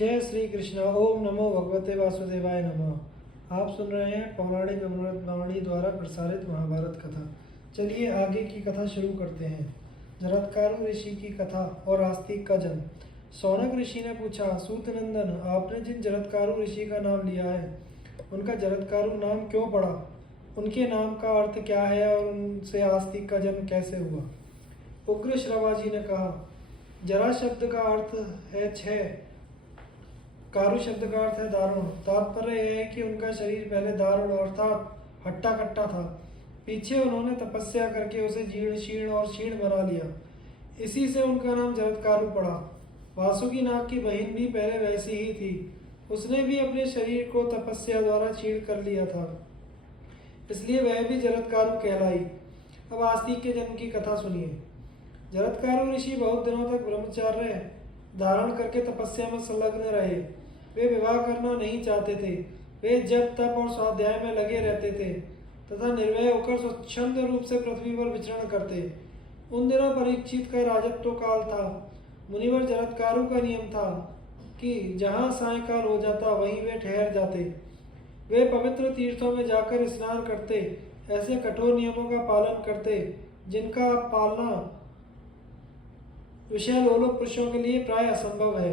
जय श्री कृष्ण। ओम नमो भगवते वासुदेवाय नमः। आप सुन रहे हैं पौराणिक अमृतवाणी द्वारा प्रसारित महाभारत कथा। चलिए आगे की कथा शुरू करते हैं। जरत्कारु ऋषि की कथा और आस्तिक का जन्म। शौनक ऋषि ने पूछा, सूतनंदन, आपने जिन जरत्कारु ऋषि का नाम लिया है उनका जरत्कारु नाम क्यों पड़ा? उनके नाम का अर्थ क्या है और उनसे आस्तिक का जन्म कैसे हुआ? उग्र श्रवाजी ने कहा, जरा शब्द का अर्थ है 6, कारु शब्द का अर्थ है दारुण। तात्पर्य यह है कि उनका शरीर पहले दारुण अर्थात हट्टा कट्टा था। पीछे उन्होंने तपस्या करके उसे जीर्ण शीर्ण और क्षीण बना लिया। इसी से उनका नाम जरत्कारु पड़ा। वासुकी नाग की बहन भी पहले वैसी ही थी। उसने भी अपने शरीर को तपस्या द्वारा क्षीण कर लिया था, इसलिए वह भी जरत्कारु कहलाई। अब आस्तिक के जन्म की कथा सुनिए। जरत्कारु ऋषि बहुत दिनों तक ब्रह्मचार्य धारण करके तपस्या में संलग्न रहे। वे विवाह करना नहीं चाहते थे। वे जप तप और स्वाध्याय में लगे रहते थे तथा निर्भय होकर स्वच्छंद रूप से पृथ्वी पर विचरण करते। उन दिनों परीक्षित का राजत्व काल था। मुनिवर जरत्कारु का नियम था कि जहाँ सायंकाल हो जाता वहीं वे ठहर जाते। वे पवित्र तीर्थों में जाकर स्नान करते, ऐसे कठोर नियमों का पालन करते जिनका पालना विषय लोलुप पुरुषों के लिए प्राय असंभव है।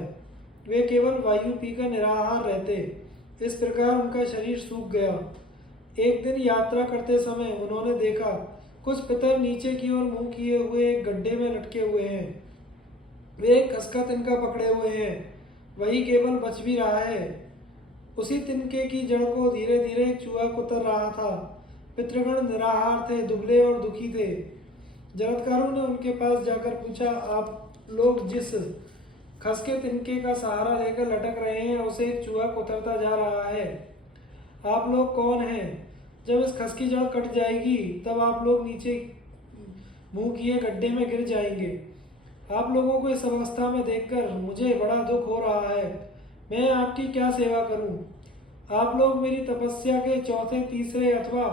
वे केवल वायु पीकर निराहार रहते। इस प्रकार उनका शरीर सूख गया। एक दिन यात्रा करते समय उन्होंने देखा कुछ पितर नीचे की ओर मुंह किए हुए एक गड्ढे में लटके हुए हैं। वे एक कसका तिनका पकड़े हुए हैं, वही केवल बच भी रहा है। उसी तिनके की जड़ को धीरे धीरे चूहा कुतर रहा था। पितृगण निराहार थे, दुबले और दुखी थे। जरत्कारु ने उनके पास जाकर पूछा, आप लोग जिस खसके तिनके का सहारा लेकर लटक रहे हैं उसे एक चूहा कुतरता जा रहा है। आप लोग कौन हैं? जब इस खस की जड़ कट जाएगी तब आप लोग नीचे मुंह किए गड्ढे में गिर जाएंगे। आप लोगों को इस अवस्था में देखकर मुझे बड़ा दुख हो रहा है। मैं आपकी क्या सेवा करूं? आप लोग मेरी तपस्या के चौथे, तीसरे अथवा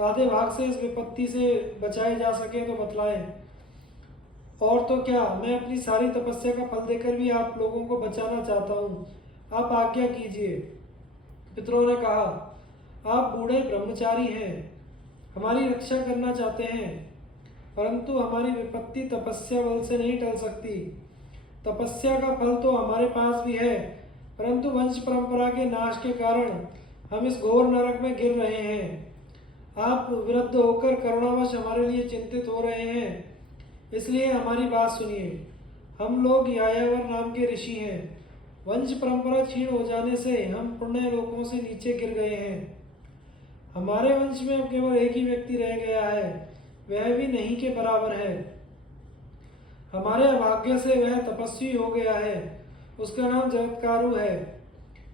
आधे भाग से इस विपत्ति से बचाए जा सके तो बतलाएं। और तो क्या, मैं अपनी सारी तपस्या का फल देकर भी आप लोगों को बचाना चाहता हूँ। आप आज्ञा कीजिए। पितरों ने कहा, आप बूढ़े ब्रह्मचारी हैं, हमारी रक्षा करना चाहते हैं, परंतु हमारी विपत्ति तपस्या बल से नहीं टल सकती। तपस्या का फल तो हमारे पास भी है, परंतु वंश परंपरा के नाश के कारण हम इस घोर नरक में गिर रहे हैं। आप विरुद्ध होकर करुणावश हमारे लिए चिंतित हो रहे हैं, इसलिए हमारी बात सुनिए। हम लोग यायावर नाम के ऋषि हैं। वंश परंपरा क्षीण हो जाने से हम पुण्य लोकों से नीचे गिर गए हैं। हमारे वंश में अब केवल एक ही व्यक्ति रह गया है, वह भी नहीं के बराबर है। हमारे अभाग्य से वह तपस्वी हो गया है। उसका नाम जरत्कारु है।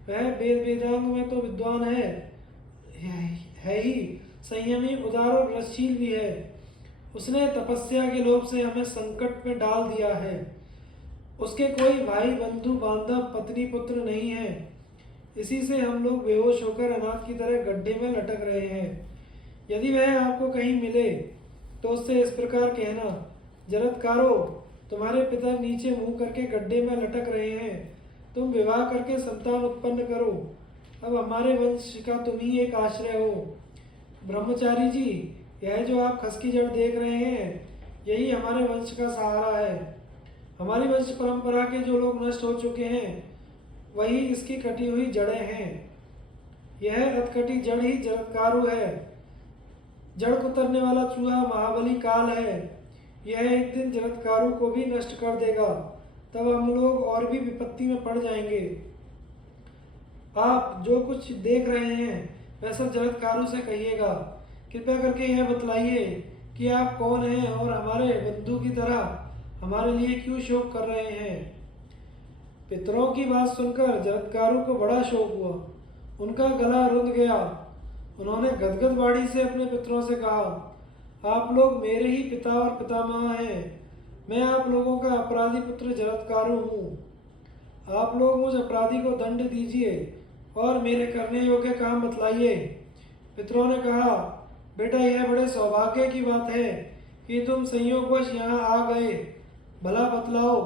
वह वेद वेदांग में तो विद्वान है ही, संयमी, उदार और रसशील भी है। उसने तपस्या के लोभ से हमें संकट में डाल दिया है। उसके कोई भाई बंधु बांधव पत्नी पुत्र नहीं है। इसी से हम लोग बेहोश होकर अनाथ की तरह गड्ढे में लटक रहे हैं। यदि वह आपको कहीं मिले तो उससे इस प्रकार कहना, जरत्कारो, तुम्हारे पिता नीचे मुंह करके गड्ढे में लटक रहे हैं, तुम विवाह करके संतान उत्पन्न करो। अब हमारे वंश का तुम ही एक आश्रय हो। ब्रह्मचारी जी, यह जो आप खस की जड़ देख रहे हैं यही हमारे वंश का सहारा है। हमारी वंश परंपरा के जो लोग नष्ट हो चुके हैं वही इसकी कटी हुई जड़ें हैं। यह अधकटी जड़ ही जरत्कारु है। जड़ कुतरने वाला चूहा महाबली काल है। यह एक दिन जरत्कारु को भी नष्ट कर देगा, तब हम लोग और भी विपत्ति में पड़ जाएंगे। आप जो कुछ देख रहे हैं वह सब जरत्कारु से कहिएगा। कृपया करके यह बतलाइए कि आप कौन हैं और हमारे बंधु की तरह हमारे लिए क्यों शोक कर रहे हैं। पितरों की बात सुनकर जरत्कारु को बड़ा शोक हुआ। उनका गला रुंध गया। उन्होंने गदगद वाणी से अपने पितरों से कहा, आप लोग मेरे ही पिता और पितामह हैं। मैं आप लोगों का अपराधी पुत्र जरत्कारु हूँ। आप लोग मुझ अपराधी को दंड दीजिए और मेरे करने योग्य काम बतलाइए। पितरों ने कहा, बेटा, यह बड़े सौभाग्य की बात है कि तुम संयोगवश यहाँ आ गए। भला बतलाओ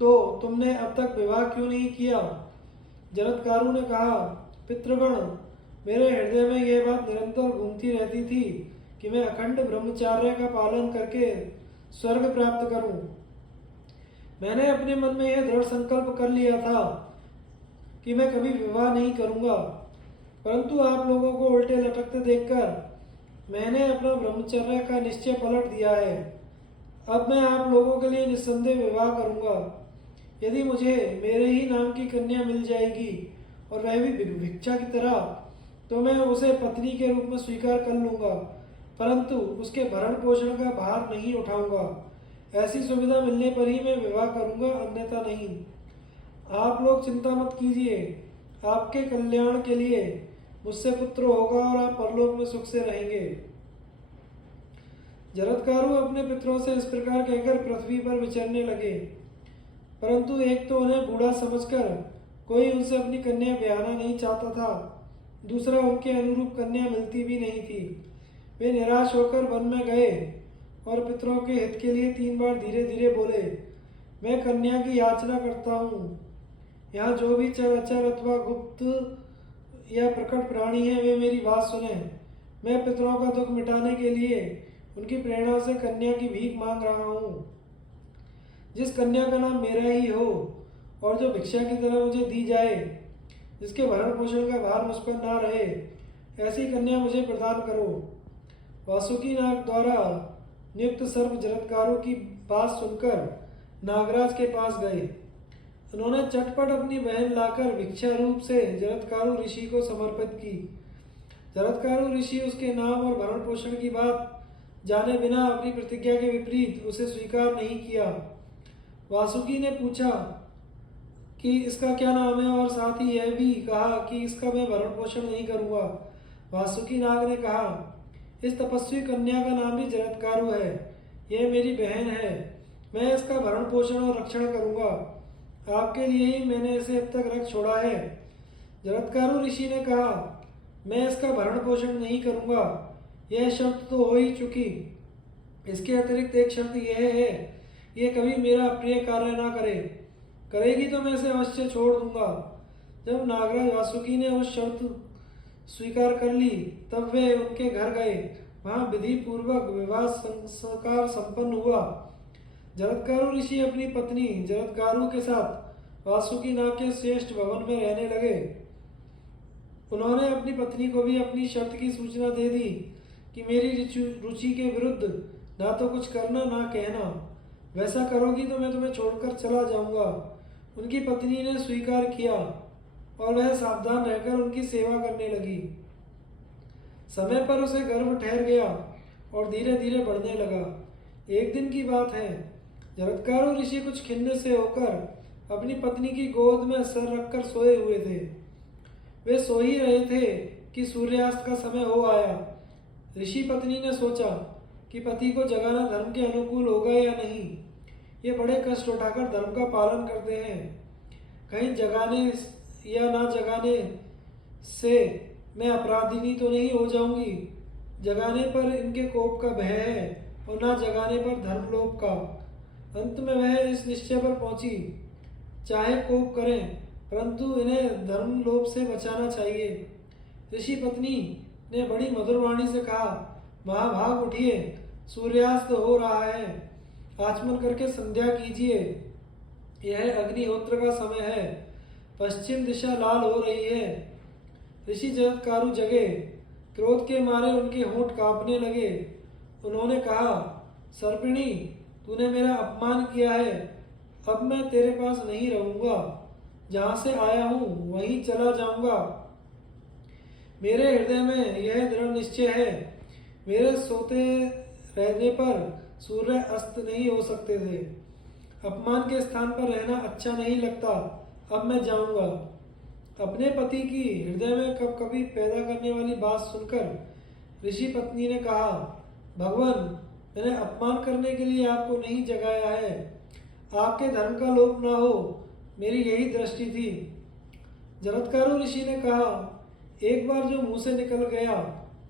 तो तुमने अब तक विवाह क्यों नहीं किया? जरत्कारु ने कहा, पितृगण, मेरे हृदय में यह बात निरंतर घूमती रहती थी कि मैं अखंड ब्रह्मचार्य का पालन करके स्वर्ग प्राप्त करूं। मैंने अपने मन में यह दृढ़ संकल्प कर लिया था कि मैं कभी विवाह नहीं करूंगा, परंतु आप लोगों को उल्टे लटकते देखकर मैंने अपना ब्रह्मचर्य का निश्चय पलट दिया है। अब मैं आप लोगों के लिए निस्संदेह विवाह करूंगा। यदि मुझे मेरे ही नाम की कन्या मिल जाएगी और वह भी भिक्षा की तरह, तो मैं उसे पत्नी के रूप में स्वीकार कर लूंगा, परंतु उसके भरण पोषण का भार नहीं उठाऊंगा। ऐसी सुविधा मिलने पर ही मैं विवाह करूंगा, अन्यथा नहीं। आप लोग चिंता मत कीजिए, आपके कल्याण के लिए मुझसे पुत्र होगा और आप परलोक में सुख से रहेंगे। जरत्कारु अपने पितरों से इस प्रकार कहकर पृथ्वी पर विचरने लगे, परंतु एक तो उन्हें बूढ़ा समझकर कोई उनसे अपनी कन्या ब्याहना नहीं चाहता था, दूसरा उनके अनुरूप कन्या मिलती भी नहीं थी। वे निराश होकर वन में गए और पितरों के हित के लिए 3 बार धीरे धीरे बोले, मैं कन्या की याचना करता हूँ। यहाँ जो भी चर अचर अथवा गुप्त या प्रकट प्राणी है, वे मेरी बात सुने। मैं पितरों का दुख मिटाने के लिए उनकी प्रेरणा से कन्या की भीख मांग रहा हूँ। जिस कन्या का नाम मेरा ही हो और जो भिक्षा की तरह मुझे दी जाए, जिसके भरण पोषण का भार मुझ पर ना रहे, ऐसी कन्या मुझे प्रदान करो। वासुकी नाग द्वारा नियुक्त सर्प जरत्कारु की बात सुनकर नागराज के पास गए। उन्होंने चटपट अपनी बहन लाकर भिक्षा रूप से जरत्कारु ऋषि को समर्पित की। जरत्कारु ऋषि उसके नाम और भरण पोषण की बात जाने बिना अपनी प्रतिज्ञा के विपरीत उसे स्वीकार नहीं किया। वासुकी ने पूछा कि इसका क्या नाम है और साथ ही यह भी कहा कि इसका मैं भरण पोषण नहीं करूंगा। वासुकी नाग ने कहा, इस तपस्वी कन्या का नाम भी जरत्कारु है। यह मेरी बहन है। मैं इसका भरण पोषण और रक्षण करूंगा। आपके लिए ही मैंने इसे अब तक रख छोड़ा है। जरत्कारु ऋषि ने कहा, मैं इसका भरण पोषण नहीं करूंगा। यह शर्त तो हो ही चुकी। इसके अतिरिक्त एक शर्त यह है, यह कभी मेरा अप्रिय कार्य ना करे। करेगी तो मैं इसे अवश्य छोड़ दूंगा। जब नागराज वासुकी ने उस शर्त स्वीकार कर ली, तब वे उनके घर गए। वहां विधि पूर्वक विवाह संस्कार संपन्न हुआ। जरत्कारु ऋषि अपनी पत्नी जरत्कारु के साथ वासुकी नाग के श्रेष्ठ भवन में रहने लगे। उन्होंने अपनी पत्नी को भी अपनी शर्त की सूचना दे दी कि मेरी रुचि के विरुद्ध ना तो कुछ करना ना कहना। वैसा करोगी तो मैं तुम्हें छोड़कर चला जाऊंगा। उनकी पत्नी ने स्वीकार किया और वह सावधान रहकर उनकी सेवा करने लगी। समय पर उसे गर्भ ठहर गया और धीरे धीरे बढ़ने लगा। एक दिन की बात है, जरत्कारु ऋषि कुछ खिन्न से होकर अपनी पत्नी की गोद में सर रखकर सोए हुए थे। वे सो ही रहे थे कि सूर्यास्त का समय हो आया। ऋषि पत्नी ने सोचा कि पति को जगाना धर्म के अनुकूल होगा या नहीं। ये बड़े कष्ट उठाकर धर्म का पालन करते हैं। कहीं जगाने या ना जगाने से मैं अपराधिनी तो नहीं हो जाऊंगी। जगाने पर इनके कोप का भय है और ना जगाने पर धर्मलोभ का। अंत में वह इस निश्चय पर पहुंची, चाहे कोप करें, परंतु इन्हें धर्मलोभ से बचाना चाहिए। ऋषि पत्नी ने बड़ी मधुर वाणी से कहा, महाभाग उठिए, सूर्यास्त हो रहा है। आचमन करके संध्या कीजिए। यह अग्निहोत्र का समय है। पश्चिम दिशा लाल हो रही है। ऋषि जरत्कारु जगे। क्रोध के मारे उनके होंठ कांपने लगे। उन्होंने कहा, सर्पिणी, तूने मेरा अपमान किया है। अब मैं तेरे पास नहीं रहूंगा। जहां से आया हूं वहीं चला जाऊंगा। मेरे हृदय में यह दृढ़ निश्चय है, मेरे सोते रहने पर सूर्य अस्त नहीं हो सकते थे। अपमान के स्थान पर रहना अच्छा नहीं लगता। अब मैं जाऊंगा। अपने पति की हृदय में कब कभी पैदा करने वाली बात सुनकर ऋषि पत्नी ने कहा, भगवान, मैंने अपमान करने के लिए आपको नहीं जगाया है। आपके धर्म का लोप ना हो, मेरी यही दृष्टि थी। जरत्कारु ऋषि ने कहा, एक बार जो मुंह से निकल गया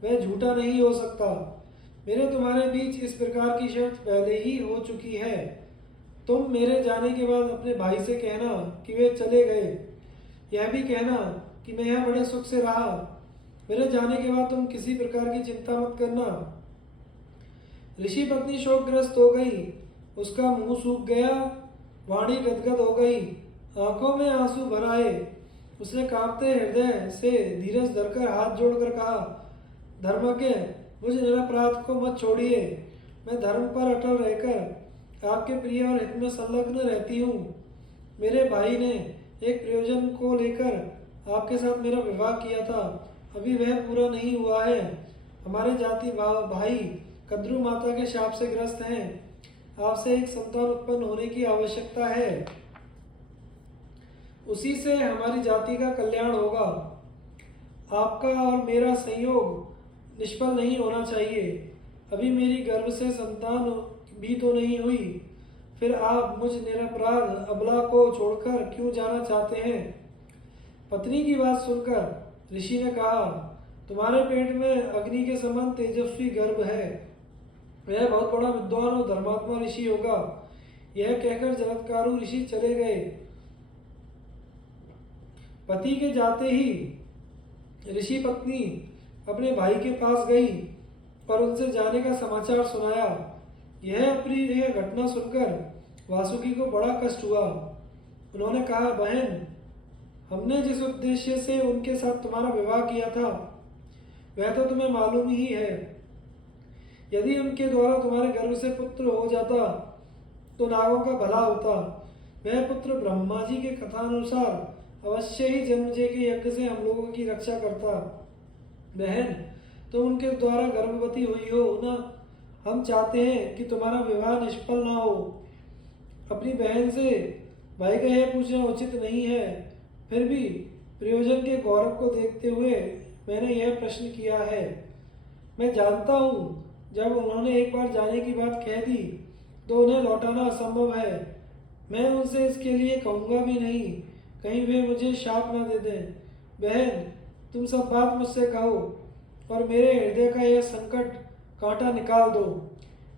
वह झूठा नहीं हो सकता। मेरे तुम्हारे बीच इस प्रकार की शर्त पहले ही हो चुकी है। तुम मेरे जाने के बाद अपने भाई से कहना कि वे चले गए। यह भी कहना कि मैं यहाँ बड़े सुख से रहा। मेरे जाने के बाद तुम किसी प्रकार की चिंता मत करना। ऋषि पत्नी शोकग्रस्त हो गई, उसका मुंह सूख गया, वाणी गदगद हो गई, आंखों में आंसू भर आए। उसने कांपते हृदय से धीरज धरकर हाथ जोड़कर कहा, धर्मज्ञ, मुझ निरपराध को मत छोड़िए। मैं धर्म पर अटल रहकर आपके प्रिय और हित में संलग्न रहती हूँ। मेरे भाई ने एक प्रयोजन को लेकर आपके साथ मेरा विवाह किया था, अभी वह पूरा नहीं हुआ है। हमारे जाति भाई कद्रू माता के शाप से ग्रस्त हैं। आपसे एक संतान उत्पन्न होने की आवश्यकता है, उसी से हमारी जाति का कल्याण होगा। आपका और मेरा संयोग निष्फल नहीं होना चाहिए। अभी मेरी गर्भ से संतान भी तो नहीं हुई, फिर आप मुझ निरपराध अबला को छोड़कर क्यों जाना चाहते हैं? पत्नी की बात सुनकर ऋषि ने कहा, तुम्हारे पेट में अग्नि के समान तेजस्वी गर्भ है, वह बहुत बड़ा विद्वान और धर्मात्मा ऋषि होगा। यह कहकर जगत्कारु ऋषि चले गए। पति के जाते ही ऋषि पत्नी अपने भाई के पास गई और उनसे जाने का समाचार सुनाया। यह अप्रिय घटना सुनकर वासुकी को बड़ा कष्ट हुआ। उन्होंने कहा, बहन, हमने जिस उद्देश्य से उनके साथ तुम्हारा विवाह किया था वह तो तुम्हें मालूम ही है। यदि उनके द्वारा तुम्हारे गर्भ से पुत्र हो जाता तो नागों का भला होता। वह पुत्र ब्रह्मा जी के कथानुसार अवश्य ही जन्मजय के यज्ञ से हम लोगों की रक्षा करता। बहन, तुम उनके द्वारा गर्भवती हुई हो ना, हम चाहते हैं कि तुम्हारा विवाह निष्फल ना हो। अपनी बहन से भाई का यह पूछना उचित नहीं है, फिर भी प्रयोजन के गौरव को देखते हुए मैंने यह प्रश्न किया है। मैं जानता हूँ जब उन्होंने एक बार जाने की बात कह दी तो उन्हें लौटाना असंभव है। मैं उनसे इसके लिए कहूँगा भी नहीं, कहीं वे मुझे शाप न दे दें। बहन, तुम सब बात मुझसे कहो और मेरे हृदय का यह संकट कांटा निकाल दो।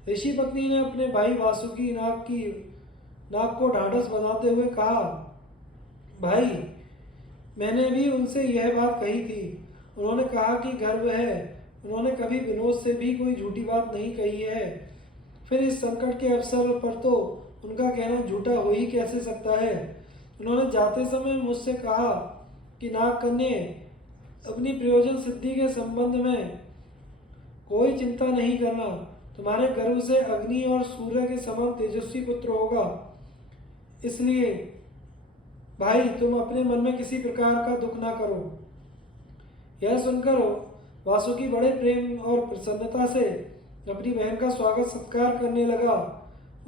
ऋषि पत्नी ने अपने भाई वासुकी नाक को ढांढस बनाते हुए कहा, भाई, मैंने भी उनसे यह बात कही थी। उन्होंने कहा कि गर्व है। उन्होंने कभी विनोद से भी कोई झूठी बात नहीं कही है। फिर इस संकट के अवसर पर तो उनका कहना झूठा हो ही कैसे सकता है। उन्होंने जाते समय मुझसे कहा कि नागकन्या, अपनी प्रयोजन सिद्धि के संबंध में कोई चिंता नहीं करना। तुम्हारे गर्भ से अग्नि और सूर्य के समान तेजस्वी पुत्र होगा। इसलिए भाई, तुम अपने मन में किसी प्रकार का दुख ना करो। यह सुनकर वासुकी बड़े प्रेम और प्रसन्नता से अपनी बहन का स्वागत सत्कार करने लगा।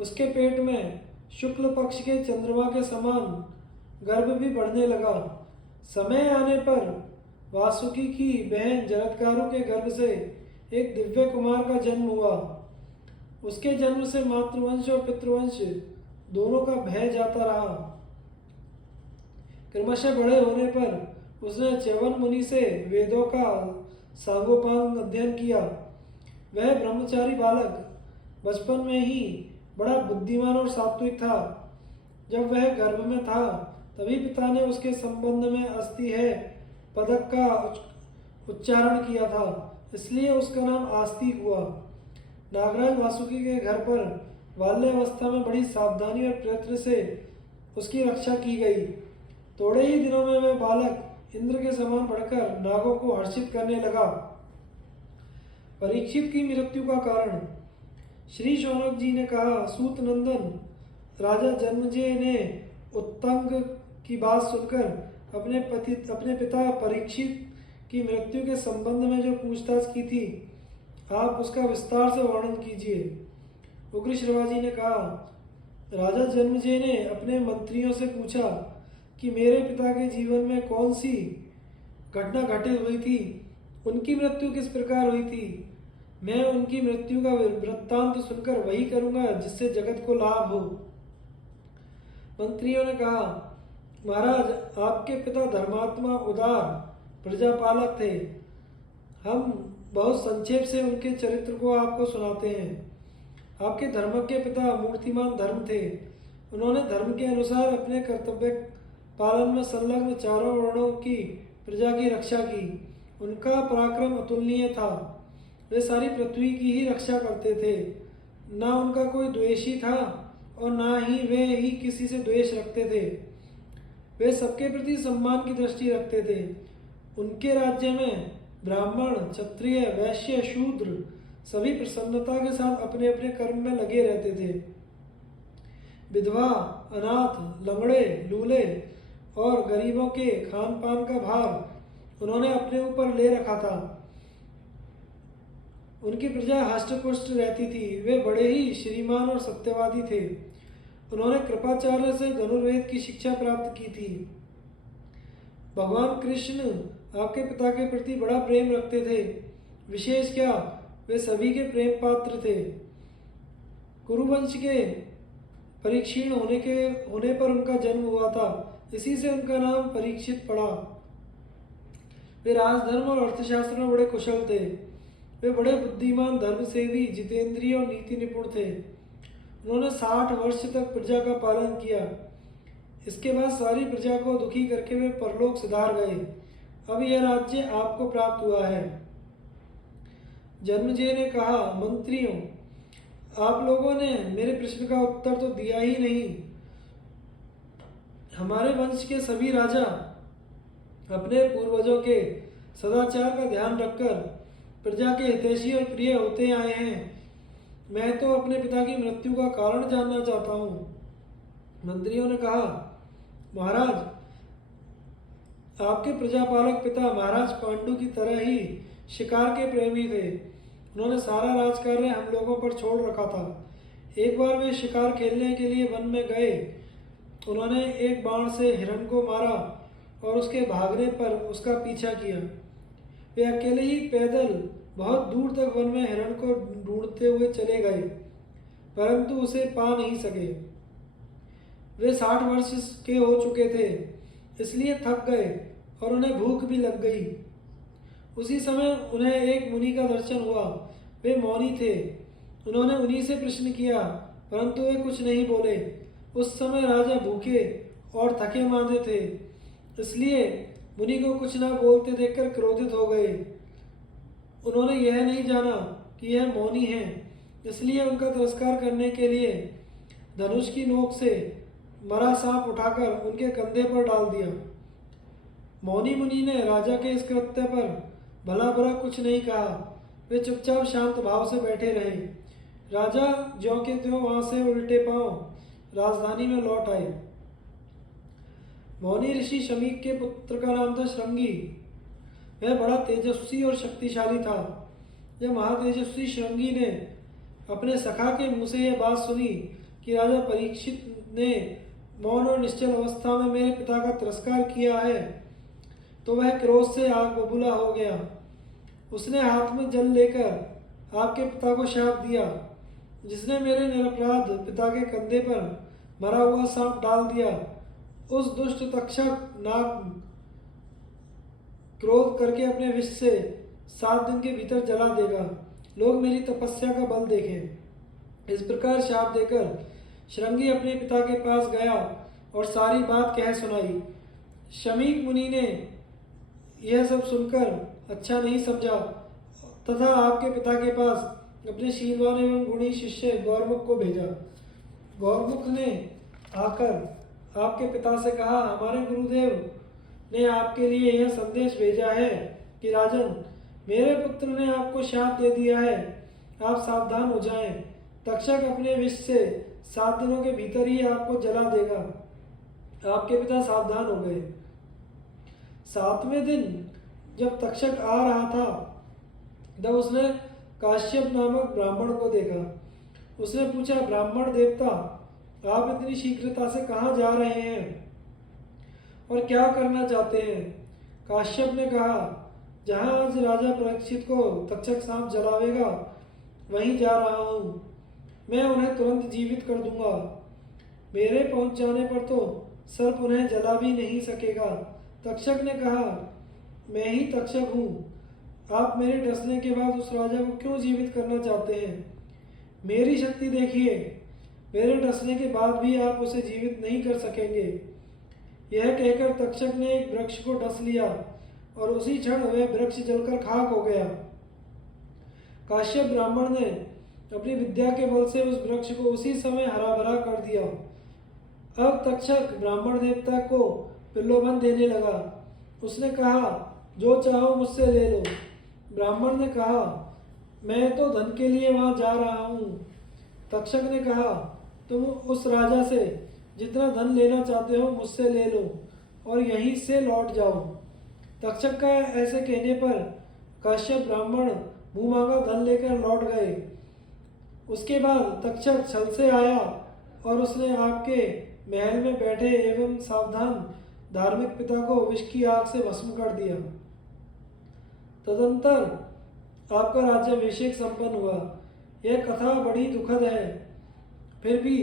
उसके पेट में शुक्ल पक्ष के चंद्रमा के समान गर्भ भी बढ़ने लगा। समय आने पर वासुकी की बहन जरत्कारु के गर्भ से एक दिव्य कुमार का जन्म हुआ। उसके जन्म से मातृवंश और पितृवंश दोनों का भय जाता रहा। क्रमशः बड़े होने पर उसने च्यवन मुनि से वेदों का सांगोपांग अध्ययन किया। वह ब्रह्मचारी बालक बचपन में ही बड़ा बुद्धिमान और सात्विक था। जब वह गर्भ में था तभी पिता ने उसके संबंध में अस्ति है पदक का उच्चारण किया था, इसलिए उसका नाम आस्तिक हुआ। नागराज वासुकी के घर पर बाल्यावस्था में बड़ी सावधानी और प्रयत्न से उसकी रक्षा की गई। थोड़े ही दिनों में वह बालक इंद्र के समान बढ़कर नागों को हर्षित करने लगा। परीक्षित की मृत्यु का कारण। श्री शौनक जी ने कहा, सूत नंदन, राजा जन्मजय ने उत्तंग की बात सुनकर अपने पिता परीक्षित की मृत्यु के संबंध में जो पूछताछ की थी, आप उसका विस्तार से वर्णन कीजिए। उग्र श्रवाजी ने कहा, राजा जन्मजय ने अपने मंत्रियों से पूछा कि मेरे पिता के जीवन में कौन सी घटना घटित हुई थी, उनकी मृत्यु किस प्रकार हुई थी। मैं उनकी मृत्यु का वृत्तांत सुनकर वही करूंगा जिससे जगत को लाभ हो। मंत्रियों ने कहा, महाराज, आपके पिता धर्मात्मा, उदार, प्रजापालक थे। हम बहुत संक्षेप से उनके चरित्र को आपको सुनाते हैं। आपके धर्म के पिता मूर्तिमान धर्म थे। उन्होंने धर्म के अनुसार अपने कर्तव्य पालन में संलग्न चारों वर्णों की प्रजा की रक्षा की। उनका पराक्रम अतुलनीय था। वे सारी पृथ्वी की ही रक्षा करते थे। ना उनका कोई द्वेषी था और ना ही वे ही किसी से द्वेष रखते थे। वे सबके प्रति सम्मान की दृष्टि रखते थे। उनके राज्य में ब्राह्मण, क्षत्रिय, वैश्य, शूद्र सभी प्रसन्नता के साथ अपने अपने कर्म में लगे रहते थे। विधवा, अनाथ, लंगड़े, लूले और गरीबों के खान पान का भार उन्होंने अपने ऊपर ले रखा था। उनकी प्रजा हष्ट-पुष्ट रहती थी। वे बड़े ही श्रीमान और सत्यवादी थे। उन्होंने कृपाचार्य से धनुर्वेद की शिक्षा प्राप्त की थी। भगवान कृष्ण आपके पिता के प्रति बड़ा प्रेम रखते थे। विशेष क्या, वे सभी के प्रेम पात्र थे। कुरुवंश के परीक्षीण होने पर उनका जन्म हुआ था। इसी से उनका नाम परीक्षित पड़ा। वे राजधर्म और अर्थशास्त्र में बड़े कुशल थे। वे बड़े बुद्धिमान, धर्मसेवी, जितेंद्रिय और नीति निपुण थे। उन्होंने 60 वर्ष तक प्रजा का पालन किया। इसके बाद सारी प्रजा को दुखी करके वे परलोक सिधार गए। अब यह राज्य आपको प्राप्त हुआ है। जन्मेजय ने कहा, मंत्रियों, आप लोगों ने मेरे प्रश्न का उत्तर तो दिया ही नहीं। हमारे वंश के सभी राजा अपने पूर्वजों के सदाचार का ध्यान रखकर प्रजा के हितैषी और प्रिय होते आए हैं। मैं तो अपने पिता की मृत्यु का कारण जानना चाहता हूँ। मंत्रियों ने कहा, महाराज, आपके प्रजापालक पिता महाराज पांडु की तरह ही शिकार के प्रेमी थे। उन्होंने सारा राजकार्य हम लोगों पर छोड़ रखा था। एक बार वे शिकार खेलने के लिए वन में गए। उन्होंने एक बाण से हिरण को मारा और उसके भागने पर उसका पीछा किया। वे अकेले ही पैदल बहुत दूर तक वन में हिरण को ढूंढते हुए चले गए, परंतु उसे पा नहीं सके। वे 60 वर्ष के हो चुके थे, इसलिए थक गए और उन्हें भूख भी लग गई। उसी समय उन्हें एक मुनि का दर्शन हुआ। वे मौनी थे। उन्होंने उन्हीं से प्रश्न किया, परंतु वे कुछ नहीं बोले। उस समय राजा भूखे और थके मांदे थे, इसलिए मुनि को कुछ न बोलते देखकर क्रोधित हो गए। उन्होंने यह नहीं जाना कि यह मौनी है, इसलिए उनका तिरस्कार करने के लिए धनुष की नोक से मरा सांप उठाकर उनके कंधे पर डाल दिया। मौनी मुनि ने राजा के इस कृत्य पर भला बुरा कुछ नहीं कहा। वे चुपचाप शांत भाव से बैठे रहे। राजा ज्यों के त्यों वहां से उल्टे पांव राजधानी में लौट आए। मौनी ऋषि शमीक के पुत्र का नाम था श्रृंगी। वह बड़ा तेजस्वी और शक्तिशाली था। जब महातेजस्वी श्रृंगी ने अपने सखा के मुंह से यह बात सुनी कि राजा परीक्षित ने मौन और निश्चल अवस्था में मेरे पिता का तिरस्कार किया है, तो वह क्रोध से आग बबूला हो गया। उसने हाथ में जल लेकर आपके पिता को शाप दिया। जिसने मेरे निरपराध पिता के कंधे पर मरा हुआ सांप डाल दिया, उस दुष्ट तक्षक नाग क्रोध करके अपने विष से 7 दिन के भीतर जला देगा। लोग मेरी तपस्या का बल देखें। इस प्रकार शाप देकर श्रृंगी अपने पिता के पास गया और सारी बात कह सुनाई। शमीक मुनि ने यह सब सुनकर अच्छा नहीं समझा तथा आपके पिता के पास अपने शीलवान एवं गुणी शिष्य गौरमुख को भेजा। गौरमुख ने आकर आपके पिता से कहा, हमारे गुरुदेव ने आपके लिए यह संदेश भेजा है कि राजन, मेरे पुत्र ने आपको शाप दे दिया है, आप सावधान हो जाएं। तक्षक अपने विष से 7 दिनों के भीतर ही आपको जला देगा। आपके पिता सावधान हो गए। 7वें दिन जब तक्षक आ रहा था, तब उसने काश्यप नामक ब्राह्मण को देखा। उसने पूछा, ब्राह्मण देवता, आप इतनी शीघ्रता से कहाँ जा रहे हैं और क्या करना चाहते हैं? काश्यप ने कहा, जहाँ आज राजा परीक्षित को तक्षक सांप जलावेगा, वहीं जा रहा हूँ। मैं उन्हें तुरंत जीवित कर दूंगा। मेरे पहुंच जाने पर तो सर्प उन्हें जला भी नहीं सकेगा। तक्षक ने कहा, मैं ही तक्षक हूँ। आप मेरे डसने के बाद उस राजा को क्यों जीवित करना चाहते हैं? मेरी शक्ति देखिए, मेरे डसने के बाद भी आप उसे जीवित नहीं कर सकेंगे। यह कहकर तक्षक ने एक वृक्ष को डस लिया और उसी क्षण वह वृक्ष जलकर खाक हो गया। काश्यप ब्राह्मण ने अपनी विद्या के बल से उस वृक्ष को उसी समय हरा भरा कर दिया। अब तक्षक ब्राह्मण देवता को प्रलोभन देने लगा। उसने कहा, जो चाहो मुझसे ले लो। ब्राह्मण ने कहा, मैं तो धन के लिए वहां जा रहा हूँ। तक्षक ने कहा, तुम उस राजा से जितना धन लेना चाहते हो मुझसे ले लो और यहीं से लौट जाओ। तक्षक का ऐसे कहने पर काश्यप ब्राह्मण मुंह मांगा धन लेकर लौट गए। उसके बाद तक्षक छल से आया और उसने आपके महल में बैठे एवं सावधान धार्मिक पिता को विष की आग से भस्म कर दिया। तदंतर आपका राज्याभिषेक संपन्न हुआ। यह कथा बड़ी दुखद है, फिर भी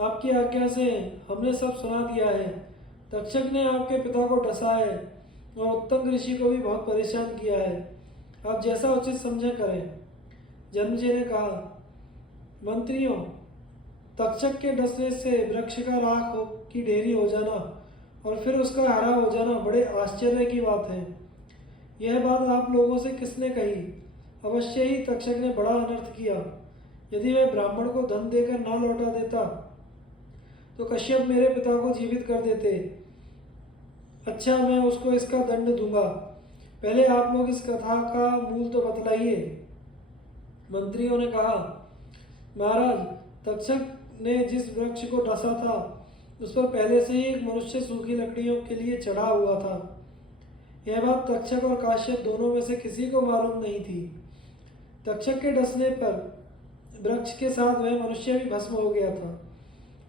आपकी आज्ञा से हमने सब सुना दिया है। तक्षक ने आपके पिता को डसा है और उत्तंग ऋषि को भी बहुत परेशान किया है। आप जैसा उचित समझे करें। जन्मजय ने कहा, मंत्रियों, तक्षक के डसने से वृक्ष का राख की ढेरी हो जाना और फिर उसका हरा हो जाना बड़े आश्चर्य की बात है। यह बात आप लोगों से किसने कही? अवश्य ही तक्षक ने बड़ा अनर्थ किया। यदि वह ब्राह्मण को धन देकर ना लौटा देता तो कश्यप मेरे पिता को जीवित कर देते। अच्छा, मैं उसको इसका दंड दूंगा। पहले आप लोग इस कथा का मूल तो बतलाइए। मंत्रियों ने कहा, महाराज, तक्षक ने जिस वृक्ष को डसा था उस पर पहले से ही एक मनुष्य सूखी लकड़ियों के लिए चढ़ा हुआ था। यह बात तक्षक और काश्यप दोनों में से किसी को मालूम नहीं थी। तक्षक के डसने पर वृक्ष के साथ वह मनुष्य भी भस्म हो गया था।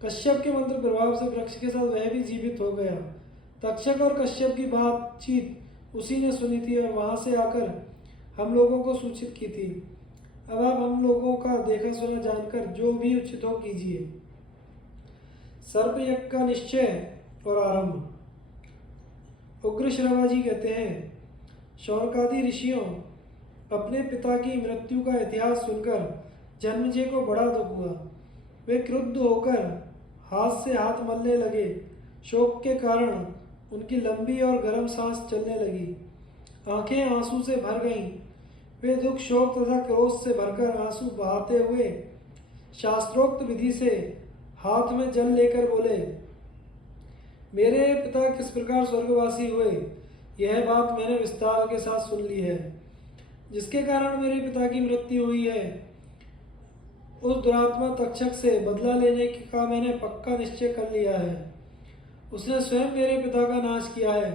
कश्यप के मंत्र प्रभाव से वृक्ष के साथ वह भी जीवित हो गया। तक्षक और कश्यप की बातचीत उसी ने सुनी थी और वहां से आकर हम लोगों को सूचित की थी। अब आप हम लोगों का देखा सुना जानकर जो भी उचित हो कीजिए। सर्पयज्ञ का निश्चय और आरंभ। उग्र श्रवा जी कहते हैं, शौनकादि ऋषियों, अपने पिता की मृत्यु का इतिहास सुनकर जन्मजय को बड़ा दुख हुआ। वे क्रुद्ध होकर हाथ से हाथ मलने लगे। शोक के कारण उनकी लंबी और गर्म सांस चलने लगी। आंखें आंसू से भर गईं। वे दुख, शोक तथा क्रोध से भरकर आंसू बहाते हुए शास्त्रोक्त विधि से हाथ में जल लेकर बोले, मेरे पिता किस प्रकार स्वर्गवासी हुए यह बात मैंने विस्तार के साथ सुन ली है। जिसके कारण मेरे पिता की मृत्यु हुई है उस दुरात्मा तक्षक से बदला लेने का मैंने पक्का निश्चय कर लिया है। उसने स्वयं मेरे पिता का नाश किया है।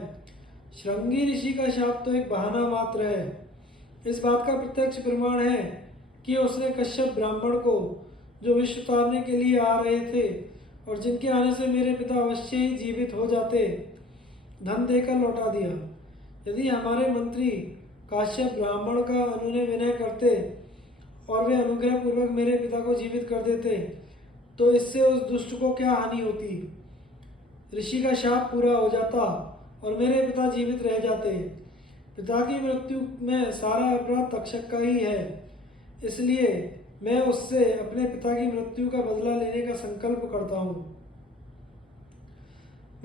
श्रृंगी ऋषि का शाप तो एक बहाना मात्र है। इस बात का प्रत्यक्ष प्रमाण है कि उसने कश्यप ब्राह्मण को, जो विष उतारने के लिए आ रहे थे और जिनके आने से मेरे पिता अवश्य ही जीवित हो जाते, धन देकर लौटा दिया। यदि हमारे मंत्री काश्यप ब्राह्मण का अनुनय विनय करते और वे अनुग्रह पूर्वक मेरे पिता को जीवित कर देते तो इससे उस दुष्ट को क्या हानि होती। ऋषि का शाप पूरा हो जाता और मेरे पिता जीवित रह जाते। पिता की मृत्यु में सारा अपराध तक्षक का ही है, इसलिए मैं उससे अपने पिता की मृत्यु का बदला लेने का संकल्प करता हूँ।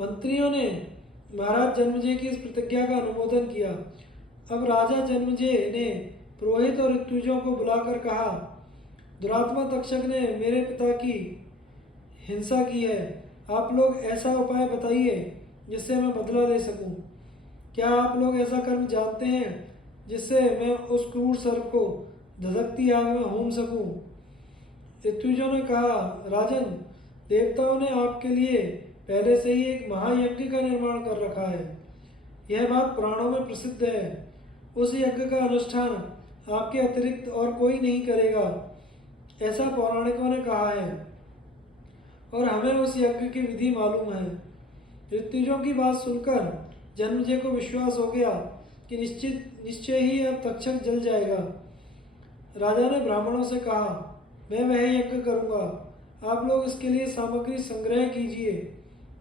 मंत्रियों ने महाराज जन्मजय की इस प्रतिज्ञा का अनुमोदन किया। अब राजा जन्मजय ने पुरोहित और ऋत्विजों को बुलाकर कहा, दुरात्मा तक्षक ने मेरे पिता की हिंसा की है। आप लोग ऐसा उपाय बताइए जिससे मैं बदला ले सकूं। क्या आप लोग ऐसा कर्म जानते हैं जिससे मैं उस क्रूर सर्प को धधकती आग में होम सकूं? ऋत्विजों ने कहा, राजन, देवताओं ने आपके लिए पहले से ही एक महायज्ञ का निर्माण कर रखा है। यह बात पुराणों में प्रसिद्ध है। उस यज्ञ का अनुष्ठान आपके अतिरिक्त और कोई नहीं करेगा, ऐसा पौराणिकों ने कहा है और हमें उस यज्ञ की विधि मालूम है। ऋत्विजों की बात सुनकर जन्मजय को विश्वास हो गया कि निश्चय ही अब तक्षक जल जाएगा। राजा ने ब्राह्मणों से कहा, मैं वह यज्ञ करूंगा, आप लोग इसके लिए सामग्री संग्रह कीजिए।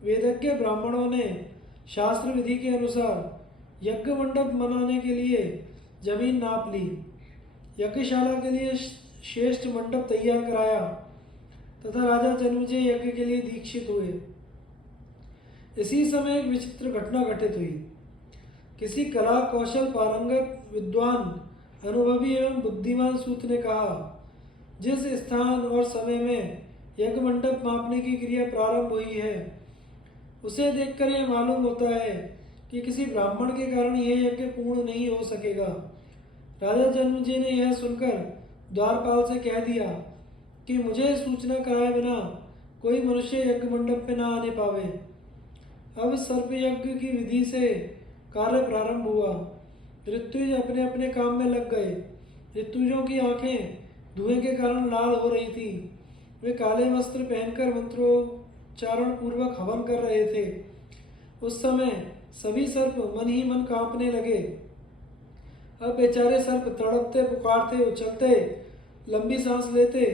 वेदज्ञ ब्राह्मणों ने शास्त्र विधि के अनुसार यज्ञ मंडप बनाने के लिए जमीन नाप ली, यज्ञशाला के लिए श्रेष्ठ मंडप तैयार कराया तथा राजा जन्मजय यज्ञ के लिए दीक्षित हुए। इसी समय एक विचित्र घटना घटित हुई। किसी कला कौशल पारंगत विद्वान अनुभवी एवं बुद्धिमान सूत ने कहा, जिस स्थान और समय में यज्ञ मंडप मापने की क्रिया प्रारंभ हुई है उसे देखकर यह मालूम होता है कि किसी ब्राह्मण के कारण यह यज्ञ पूर्ण नहीं हो सकेगा। राजा जन्मेजय ने यह सुनकर द्वारपाल से कह दिया कि मुझे सूचना कराए बिना कोई मनुष्य यज्ञ मंडप में न आने पावे। अब सर्प यज्ञ की विधि से कार्य प्रारंभ हुआ। ऋत्विज अपने अपने काम में लग गए। ऋत्विजों की आंखें धुएं के कारण लाल हो रही थी। वे काले वस्त्र पहनकर मंत्रोच्चारण पूर्वक हवन कर रहे थे। उस समय सभी सर्प मन ही मन कांपने लगे। अब बेचारे सर्प तड़पते, पुकारते, उछलते, लंबी सांस लेते,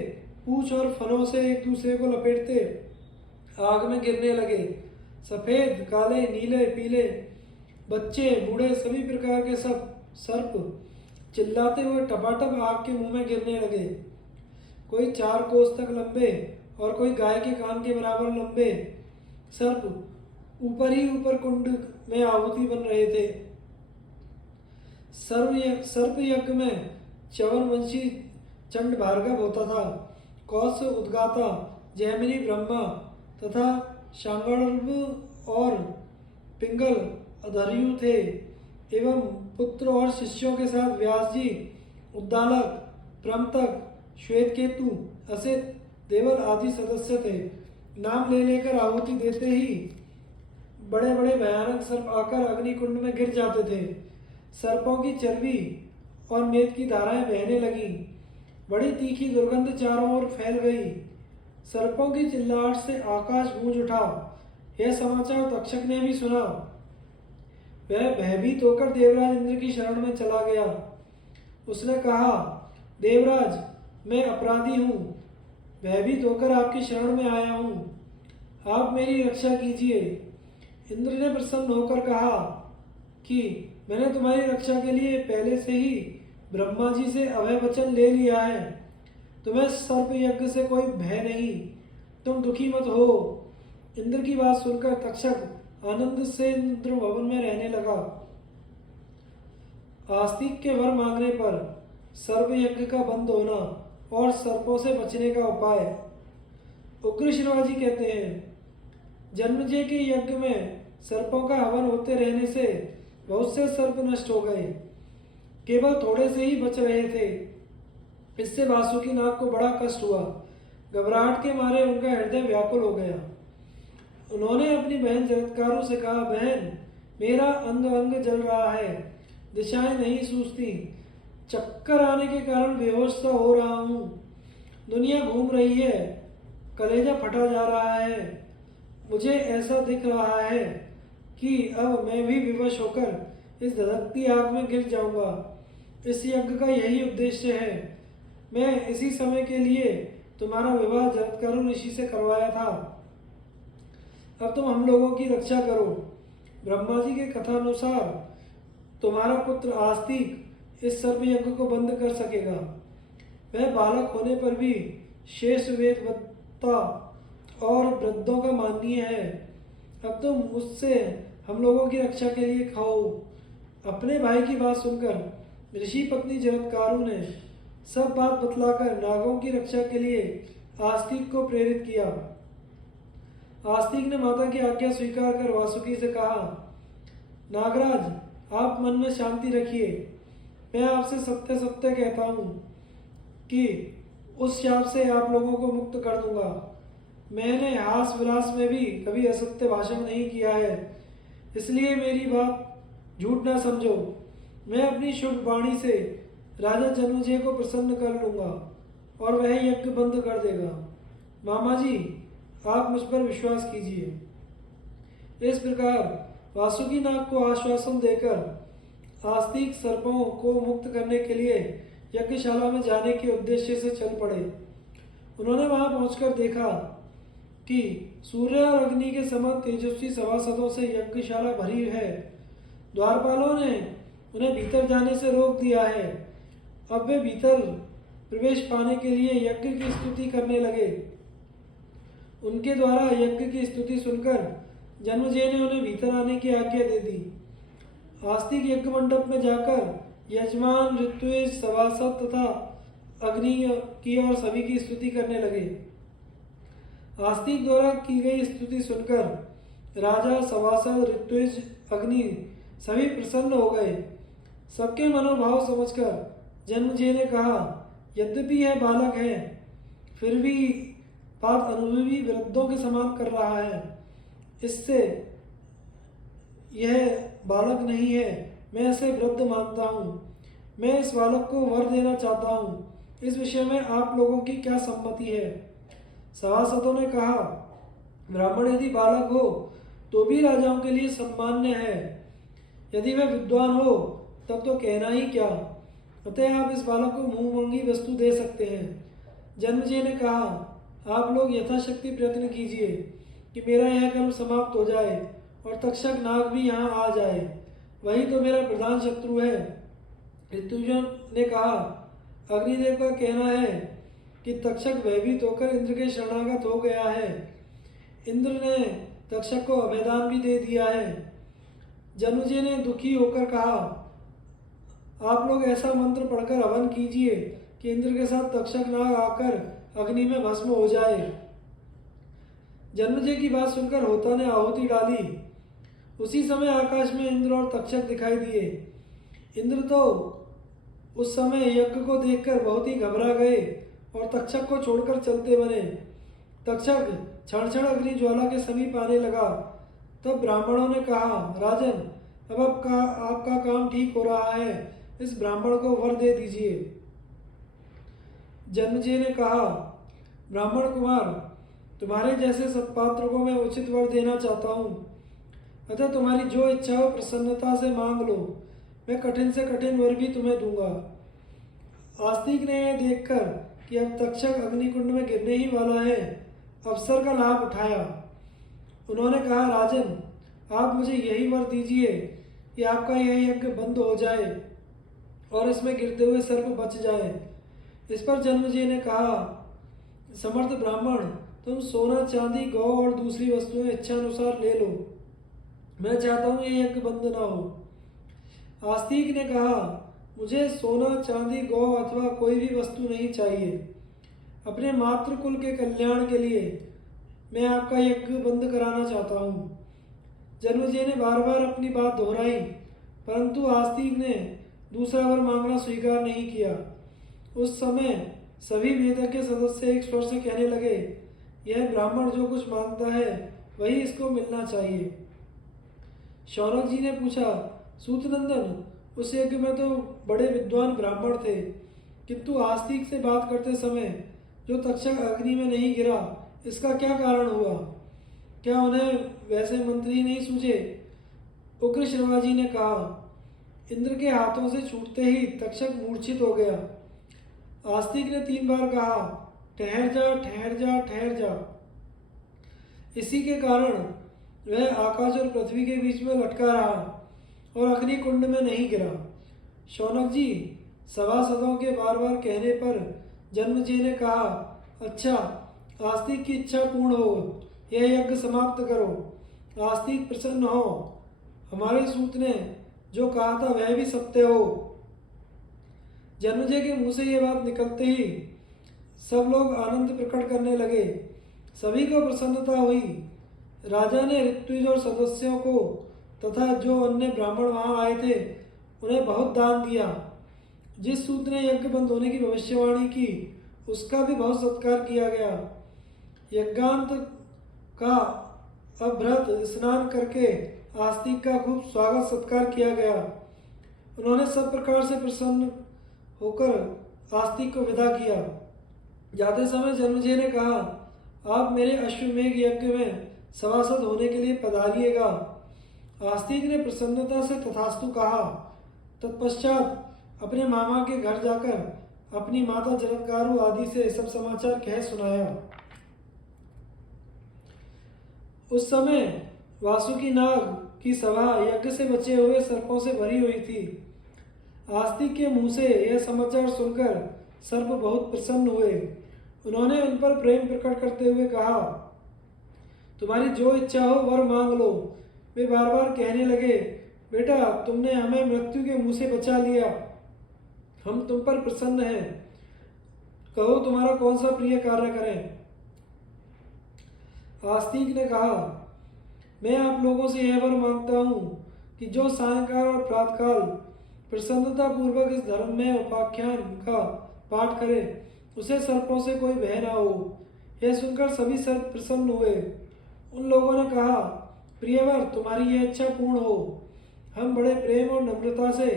पूंछ और फनों से एक दूसरे को लपेटते आग में गिरने लगे। सफेद, काले, नीले, पीले, बच्चे, बूढ़े, सभी प्रकार के सब सर्प चिल्लाते हुए टपाटप आग के मुंह में गिरने लगे। कोई 4 कोस तक लंबे और कोई गाय के कान के बराबर लंबे सर्प ऊपर ही ऊपर कुंड में आहुति बन रहे थे। सर्प यज्ञ में च्यवनवंशी चंड भार्गव होता था। कौत्स उद्गाता, जैमिनी ब्रह्मा तथा शांगर्व और पिंगल अधर्यु थे एवं पुत्र और शिष्यों के साथ व्यास जी, उद्दालक, प्रमतक, श्वेतकेतु, असित, देवल आदि सदस्य थे। नाम ले लेकर आहुति देते ही बड़े बड़े भयानक सर्प आकर अग्निकुंड में गिर जाते थे। सर्पों की चर्बी और मेद की धाराएं बहने लगीं। बड़ी तीखी दुर्गंध चारों ओर फैल गई। सर्पों की चिल्लाहट से आकाश गूंज उठा। यह समाचार तक्षक ने भी सुना। वह भयभीत होकर देवराज इंद्र की शरण में चला गया। उसने कहा, देवराज, मैं अपराधी हूँ, भयभीत होकर आपकी शरण में आया हूँ, आप मेरी रक्षा कीजिए। इंद्र ने प्रसन्न होकर कहा कि मैंने तुम्हारी रक्षा के लिए पहले से ही ब्रह्मा जी से अभय वचन ले लिया है। तुम्हें सर्प यज्ञ से कोई भय नहीं, तुम दुखी मत हो। इंद्र की बात सुनकर तक्षक आनंद से इंद्र भवन में रहने लगा। आस्तिक के वर मांगने पर सर्प यज्ञ का बंद होना और सर्पों से बचने का उपाय। उग्र शिवाजी कहते हैं, जन्मेजय के यज्ञ में सर्पों का हवन होते रहने से बहुत से सर्प नष्ट हो गए, केवल थोड़े से ही बच रहे थे। इससे वासुकीनाग को बड़ा कष्ट हुआ। घबराहट के मारे उनका हृदय व्याकुल हो गया। उन्होंने अपनी बहन जरत्कारु से कहा, बहन, मेरा अंग अंग जल रहा है, दिशाएं नहीं सूझती, चक्कर आने के कारण बेहोश सा हो रहा हूँ, दुनिया घूम रही है, कलेजा फटा जा रहा है। मुझे ऐसा दिख रहा है कि अब मैं भी विवश होकर इस धधकती आग में गिर जाऊंगा। इस यज्ञ का यही उद्देश्य है। मैं इसी समय के लिए तुम्हारा विवाह जरत्कारु ऋषि से करवाया था। अब तुम हम लोगों की रक्षा करो। ब्रह्मा जी के कथानुसार तुम्हारा पुत्र आस्तिक इस सर्प यज्ञ को बंद कर सकेगा। वह बालक होने पर भी शेष वेदवत्ता और वृद्धों का माननीय है। अब तुम उससे हम लोगों की रक्षा के लिए खाओ। अपने भाई की बात सुनकर ऋषि पत्नी जरत्कारु ने सब बात बतलाकर नागों की रक्षा के लिए आस्तिक को प्रेरित किया। आस्तिक ने माता की आज्ञा स्वीकार कर वासुकी से कहा, नागराज, आप मन में शांति रखिए। मैं आपसे सत्य सत्य कहता हूँ कि उस शाप से आप लोगों को मुक्त कर दूंगा। मैंने हास विलास में भी कभी असत्य भाषण नहीं किया है, इसलिए मेरी बात झूठ ना समझो। मैं अपनी शुभ वाणी से राजा जन्मेजय को प्रसन्न कर लूंगा और वह यज्ञ बंद कर देगा। मामा जी, आप मुझ पर विश्वास कीजिए। इस प्रकार वासुकी नाग को आश्वासन देकर आस्तिक सर्पों को मुक्त करने के लिए यज्ञशाला में जाने के उद्देश्य से चल पड़े। उन्होंने वहां पहुंचकर देखा कि सूर्य और अग्नि के समान तेजस्वी सभासदों से यज्ञशाला भरी है। द्वारपालों ने उन्हें भीतर जाने से रोक दिया है। अब वे भीतर प्रवेश पाने के लिए यज्ञ की स्तुति करने लगे। उनके द्वारा यज्ञ की स्तुति सुनकर जन्मेजय ने उन्हें भीतर आने की आज्ञा दे दी। आस्तिक यज्ञ मंडप में जाकर यजमान, ऋत्विज, सभासद तथा अग्नि की और सभी की स्तुति करने लगे। आस्तिक द्वारा की गई स्तुति सुनकर राजा, सभासद, ऋत्विज, अग्नि सभी प्रसन्न हो गए। सबके मनोभाव समझकर जन्मेजय ने कहा, यद्यपि यह बालक है फिर भी बात अनुभवी वृद्धों के समान कर रहा है। इससे यह बालक नहीं है, मैं इसे वृद्ध मानता हूँ। मैं इस बालक को वर देना चाहता हूँ। इस विषय में आप लोगों की क्या सम्मति है? सभासदों ने कहा, ब्राह्मण यदि बालक हो तो भी राजाओं के लिए सम्मान्य है। यदि वह विद्वान हो तब तो कहना ही क्या। अतः आप इस बालक को मुंह मांगी वस्तु दे सकते हैं। जन्मेजय ने कहा, आप लोग यथाशक्ति प्रयत्न कीजिए कि मेरा यह कर्म समाप्त हो जाए और तक्षक नाग भी यहाँ आ जाए, वही तो मेरा प्रधान शत्रु है। ऋतुजन ने कहा, अग्निदेव का कहना है कि तक्षक भयभीत होकर इंद्र के शरणागत हो गया है। इंद्र ने तक्षक को अभयदान भी दे दिया है। जन्मेजय ने दुखी होकर कहा, आप लोग ऐसा मंत्र पढ़कर हवन कीजिए कि इंद्र के साथ तक्षक नाग आकर अग्नि में भस्म हो जाए। जन्मेजय की बात सुनकर होता ने आहुति डाली। उसी समय आकाश में इंद्र और तक्षक दिखाई दिए। इंद्र तो उस समय यज्ञ को देखकर बहुत ही घबरा गए और तक्षक को छोड़कर चलते बने। तक्षक क्षण क्षण अग्नि ज्वाला के समीप आने लगा। तब ब्राह्मणों ने कहा, राजन, अब आपका काम ठीक हो रहा है, इस ब्राह्मण को वर दे दीजिए। जन्मेजय ने कहा, ब्राह्मण कुमार, तुम्हारे जैसे सत्पात्र को मैं उचित वर देना चाहता हूँ। अतः तुम्हारी जो इच्छा हो प्रसन्नता से मांग लो, मैं कठिन से कठिन वर भी तुम्हें दूंगा। आस्तिक ने यह देखकर कि अब तक्षक अग्निकुंड में गिरने ही वाला है, अवसर का लाभ उठाया। उन्होंने कहा, राजन, आप मुझे यही वर दीजिए कि आपका यह यज्ञ बंद हो जाए और इसमें गिरते हुए सर्प बच जाए। इस पर जन्मेजय ने कहा, समर्थ ब्राह्मण, तुम सोना, चांदी, गौ और दूसरी वस्तुएं इच्छानुसार ले लो। मैं चाहता हूँ ये यज्ञ बंद ना हो। आस्तिक ने कहा, मुझे सोना, चांदी, गौ अथवा कोई भी वस्तु नहीं चाहिए। अपने मातृकुल के कल्याण के लिए मैं आपका यज्ञ बंद कराना चाहता हूँ। जन्मेजय ने बार बार अपनी बात दोहराई, परंतु आस्तिक ने दूसरा वर मांगना स्वीकार नहीं किया। उस समय सभी वेदज्ञ के सदस्य एक स्वर से कहने लगे, यह ब्राह्मण जो कुछ मांगता है वही इसको मिलना चाहिए। शौनक जी ने पूछा, सूतनंदन, उस यज्ञ में तो बड़े विद्वान ब्राह्मण थे, किंतु आस्तिक से बात करते समय जो तक्षक अग्नि में नहीं गिरा, इसका क्या कारण हुआ? क्या उन्हें वैसे मंत्री नहीं सूझे? उग्र शिवाजी ने कहा, इंद्र के हाथों से छूटते ही तक्षक मूर्छित हो गया। आस्तिक ने 3 बार कहा, ठहर जा, ठहर जा, ठहर जा। इसी के कारण वह आकाश और पृथ्वी के बीच में लटका रहा और अग्नि कुंड में नहीं गिरा। शौनक जी, सभासदों के बार बार कहने पर जन्मेजय ने कहा, अच्छा, आस्तिक की इच्छा पूर्ण हो, यह यज्ञ समाप्त करो। आस्तिक प्रसन्न हो, हमारे सूत ने जो कहा था वह भी सत्य हो। जन्मेजय के मुंह से यह बात निकलते ही सब लोग आनंद प्रकट करने लगे। सभी को प्रसन्नता हुई। राजा ने ऋत्विज और सदस्यों को तथा जो अन्य ब्राह्मण वहां आए थे उन्हें बहुत दान दिया। जिस सूत ने यज्ञ बंद होने की भविष्यवाणी की उसका भी बहुत सत्कार किया गया। यज्ञांत का अभ्रत स्नान करके आस्तिक का खूब स्वागत सत्कार किया गया। उन्होंने सब प्रकार से प्रसन्न होकर आस्तिक को विदा किया। जाते समय जन्मेजय ने कहा, आप मेरे अश्वमेघ यज्ञ में सभासद होने के लिए पधारिएगा। आस्तिक ने प्रसन्नता से तथास्तु कहा। तत्पश्चात अपने मामा के घर जाकर अपनी माता जरत्कारु आदि से सब समाचार कह सुनाया। उस समय वासुकी नाग की सभा यज्ञ से बचे हुए सर्पों से भरी हुई थी। आस्तिक के मुंह से यह समाचार सुनकर सर्प बहुत प्रसन्न हुए। उन्होंने उन पर प्रेम प्रकट करते हुए कहा, तुम्हारी जो इच्छा हो वर मांग लो। वे बार बार कहने लगे, बेटा तुमने हमें मृत्यु के मुंह से बचा लिया, हम तुम पर प्रसन्न हैं, कहो तुम्हारा कौन सा प्रिय कार्य करें। आस्तिक ने कहा, मैं आप लोगों से यह वर मांगता हूँ कि जो सायंकाल और प्रातःकाल प्रसन्नता पूर्वक इस धर्म में उपाख्यान का पाठ करे उसे सर्पों से कोई भय ना हो। यह सुनकर सभी सर्प प्रसन्न हुए। उन लोगों ने कहा, प्रियवर तुम्हारी यह इच्छा पूर्ण हो, हम बड़े प्रेम और नम्रता से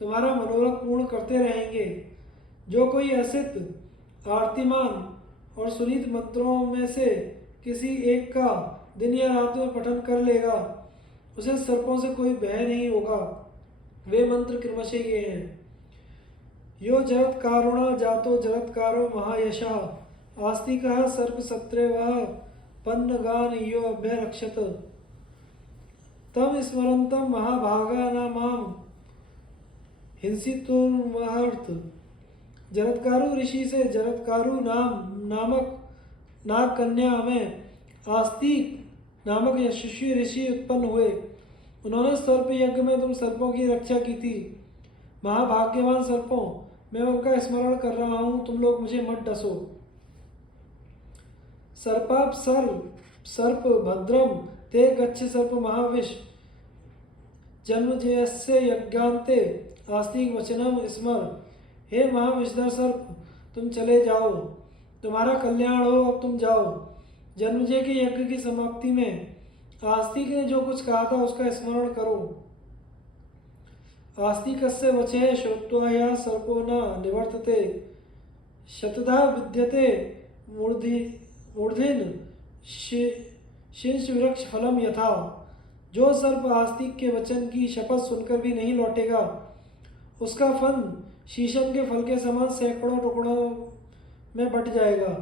तुम्हारा मनोरथ पूर्ण करते रहेंगे। जो कोई असित आरतीमान और सुनीत मंत्रों में से किसी एक का दिन या रात में पठन कर लेगा उसे सर्पों से कोई भय नहीं होगा। वे मंत्र क्रमशः ये हैं, यो जरत्कारुणा जातो जरत्कारो महायशः आस्तिकः सर्प सत्रेवः पन्नगान यो अभ्यरक्षत तम स्मरन्तम महाभागा न माम हिंसितुर्महर्थ। जरत्कारु ऋषि से जरत्कारु नामक नाग कन्या में आस्तिक नामक यशस्वी ऋषि उत्पन्न हुए। उन्होंने सर्प यज्ञ में तुम सर्पों की रक्षा की थी। महाभाग्यवान सर्पों, मैं उनका स्मरण कर रहा हूँ, तुम लोग मुझे मत डसो। सर्पाप सर्प भद्रम ते गच्छ सर्प महाविश जन्मजयस्य यज्ञान्ते आस्तिक वचनम स्मर। हे महाविषधर सर्प, तुम चले जाओ, तुम्हारा कल्याण हो, अब तुम जाओ। जन्मजय के यज्ञ की समाप्ति में आस्तिक ने जो कुछ कहा था उसका स्मरण करो। आस्तिकस्य वचः श्रुत्वा या सर्पो न निवर्तते शतधा विद्यते मूर्धिन शीर्ष वृक्ष फलम यथा। जो सर्प आस्तिक के वचन की शपथ सुनकर भी नहीं लौटेगा उसका फल शीशम के फल के समान सैकड़ों टुकड़ों में बट जाएगा।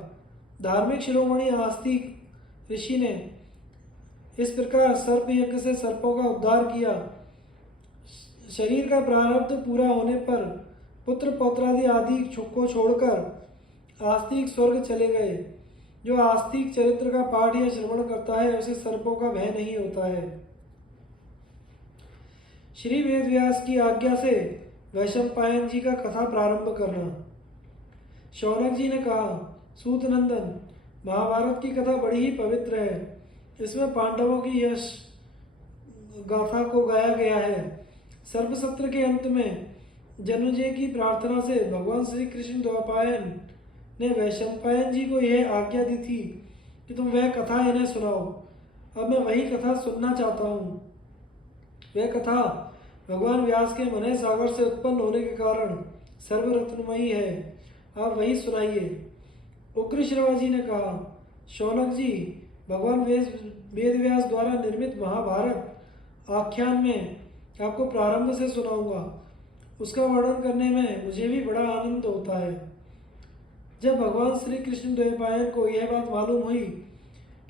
धार्मिक शिरोमणि आस्तिक ऋषि ने इस प्रकार सर्प यज्ञ से सर्पों का उद्धार किया। शरीर का प्रारब्ध पूरा होने पर पुत्र पौत्रादि आदि को छोड़कर आस्तिक स्वर्ग चले गए। जो आस्तिक चरित्र का पाठ या श्रवण करता है उसे सर्पों का भय नहीं होता है। श्री वेदव्यास की आज्ञा से वैशंपायन जी का कथा प्रारंभ करना। शौनक जी ने कहा, सूत नंदन, महाभारत की कथा बड़ी ही पवित्र है। इसमें पांडवों की यश गाथा को गाया गया है। सर्प सत्र के अंत में जन्मेजय की प्रार्थना से भगवान श्री कृष्ण द्वापायन ने वैशंपायन जी को यह आज्ञा दी थी कि तुम वह कथा इन्हें सुनाओ। अब मैं वही कथा सुनना चाहता हूँ। वह कथा भगवान व्यास के मनय सागर से उत्पन्न होने के कारण सर्वरत्नमयी है। आप वही सुनाइए। उग्र श्रवा जी ने कहा, शौनक जी, भगवान वेदव्यास द्वारा निर्मित महाभारत आख्यान में आपको प्रारंभ से सुनाऊंगा। उसका वर्णन करने में मुझे भी बड़ा आनंद होता है। जब भगवान श्री कृष्ण द्वैपायन को यह बात मालूम हुई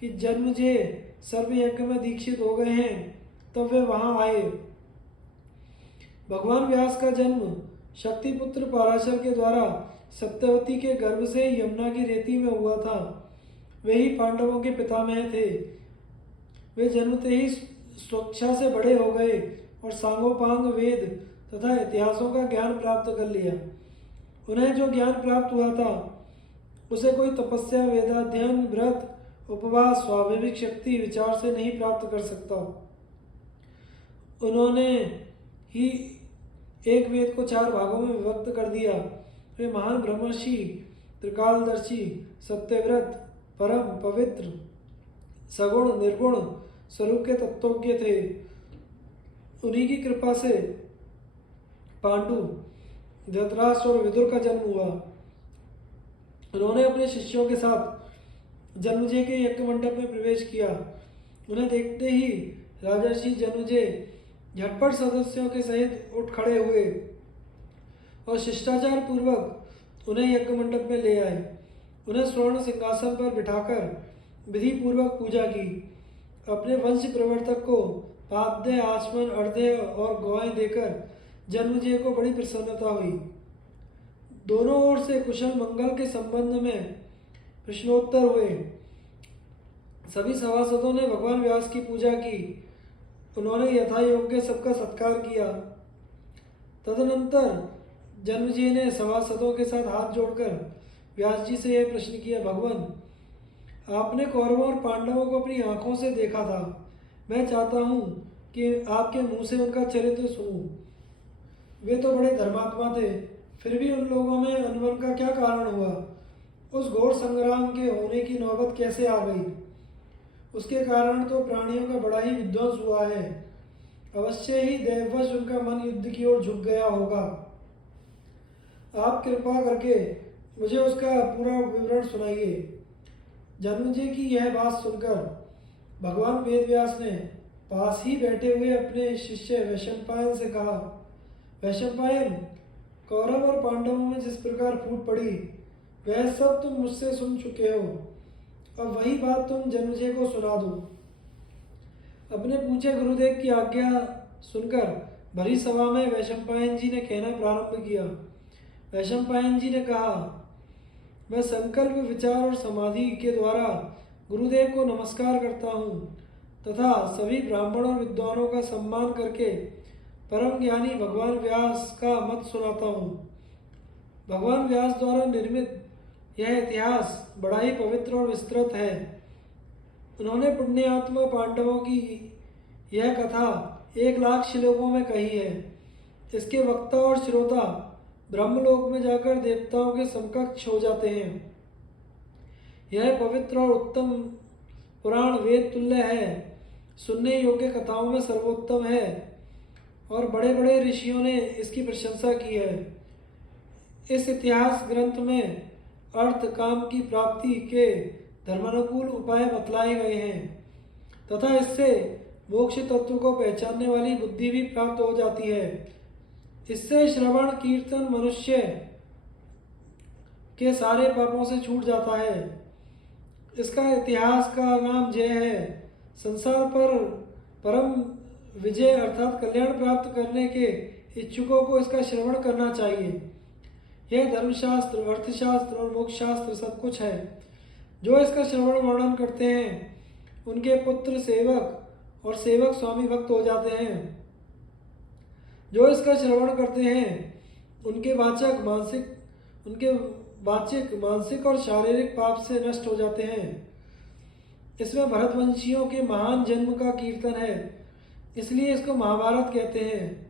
कि जन्मजय सर्प यज्ञ में दीक्षित हो गए हैं तब वे वहां आए। भगवान व्यास का जन्म शक्तिपुत्र पराशर के द्वारा सत्यवती के गर्भ से यमुना की रेती में हुआ था। वे ही पांडवों के पितामह थे। वे जन्मते ही स्वेच्छा से बड़े हो गए और सांगोपांग वेद तथा इतिहासों का ज्ञान प्राप्त कर लिया। उन्हें जो ज्ञान प्राप्त हुआ था उसे कोई तपस्या, वेदाध्ययन, व्रत, उपवास, स्वाभाविक शक्ति, विचार से नहीं प्राप्त कर सकता। उन्होंने ही एक वेद को 4 भागों में विभक्त कर दिया। वे महान ब्रह्मर्षि, त्रिकालदर्शी, सत्यव्रत, परम पवित्र, सगुण निर्गुण स्वरूप के तत्वज्ञ थे। उन्हीं की कृपा से पांडु, धृतराष्ट्र और विदुर का जन्म हुआ। उन्होंने अपने शिष्यों के साथ जन्मजय के यज्ञ मंडप में प्रवेश किया। उन्हें देखते ही राजर्षि जन्मजय झटपट सदस्यों के सहित उठ खड़े हुए और शिष्टाचार पूर्वक उन्हें यज्ञ मंडप में ले आए। उन्हें स्वर्ण सिंहासन पर बिठाकर विधि पूर्वक पूजा की। अपने वंश प्रवर्तक को पाद्य, आचमन, अर्घ्य और गौएं देकर जन्मजय को बड़ी प्रसन्नता हुई। दोनों ओर से कुशल मंगल के संबंध में प्रश्नोत्तर हुए। सभी सभासदों ने भगवान व्यास की पूजा की। उन्होंने यथा योग्य सबका सत्कार किया। तदनंतर जन्मजी ने सभासदों के साथ हाथ जोड़कर व्यास जी से यह प्रश्न किया, भगवान, आपने कौरवों और पांडवों को अपनी आंखों से देखा था। मैं चाहता हूँ कि आपके मुंह से उनका चरित्र सुनूं। वे तो बड़े धर्मात्मा थे, फिर भी उन लोगों में अनबन का क्या कारण हुआ? उस घोर संग्राम के होने की नौबत कैसे आ गई? उसके कारण तो प्राणियों का बड़ा ही विध्वंस हुआ है। अवश्य ही दैववश उनका मन युद्ध की ओर झुक गया होगा। आप कृपा करके मुझे उसका पूरा विवरण सुनाइए। जन्मेजय की यह बात सुनकर भगवान वेदव्यास ने पास ही बैठे हुए अपने शिष्य वैशंपायन से कहा, वैशंपायन, कौरव और पांडवों में जिस प्रकार फूट पड़ी वह सब तुम मुझसे सुन चुके हो। अब वही बात तुम जन्मेजय को सुना दो। अपने पूछे गुरुदेव की आज्ञा सुनकर भरी सभा में वैशंपायन जी ने कहना प्रारंभ किया। वैशंपायन जी ने कहा, मैं संकल्प, विचार और समाधि के द्वारा गुरुदेव को नमस्कार करता हूँ तथा सभी ब्राह्मणों और विद्वानों का सम्मान करके परम ज्ञानी भगवान व्यास का मत सुनाता हूँ। भगवान व्यास द्वारा निर्मित यह इतिहास बड़ा ही पवित्र और विस्तृत है। उन्होंने पुण्यात्मा पांडवों की यह कथा 1,00,000 श्लोकों में कही है। इसके वक्ता और श्रोता ब्रह्मलोक में जाकर देवताओं के समकक्ष हो जाते हैं। यह पवित्र और उत्तम पुराण वेद तुल्य है, सुनने योग्य कथाओं में सर्वोत्तम है और बड़े बड़े ऋषियों ने इसकी प्रशंसा की है। इस इतिहास ग्रंथ में अर्थ काम की प्राप्ति के धर्मानुकूल उपाय बतलाए गए हैं तथा इससे मोक्ष तत्व को पहचानने वाली बुद्धि भी प्राप्त हो जाती है। इससे श्रवण कीर्तन मनुष्य के सारे पापों से छूट जाता है। इसका इतिहास का नाम जय है। संसार पर परम विजय अर्थात कल्याण प्राप्त करने के इच्छुकों को इसका श्रवण करना चाहिए। यह धर्मशास्त्र, अर्थशास्त्र और मोक्ष शास्त्र सब कुछ है। जो इसका श्रवण वर्णन करते हैं उनके पुत्र सेवक और सेवक स्वामी भक्त हो जाते हैं। जो इसका श्रवण करते हैं उनके वाचिक मानसिक और शारीरिक पाप से नष्ट हो जाते हैं। इसमें भरतवंशियों के महान जन्म का कीर्तन है, इसलिए इसको महाभारत कहते हैं।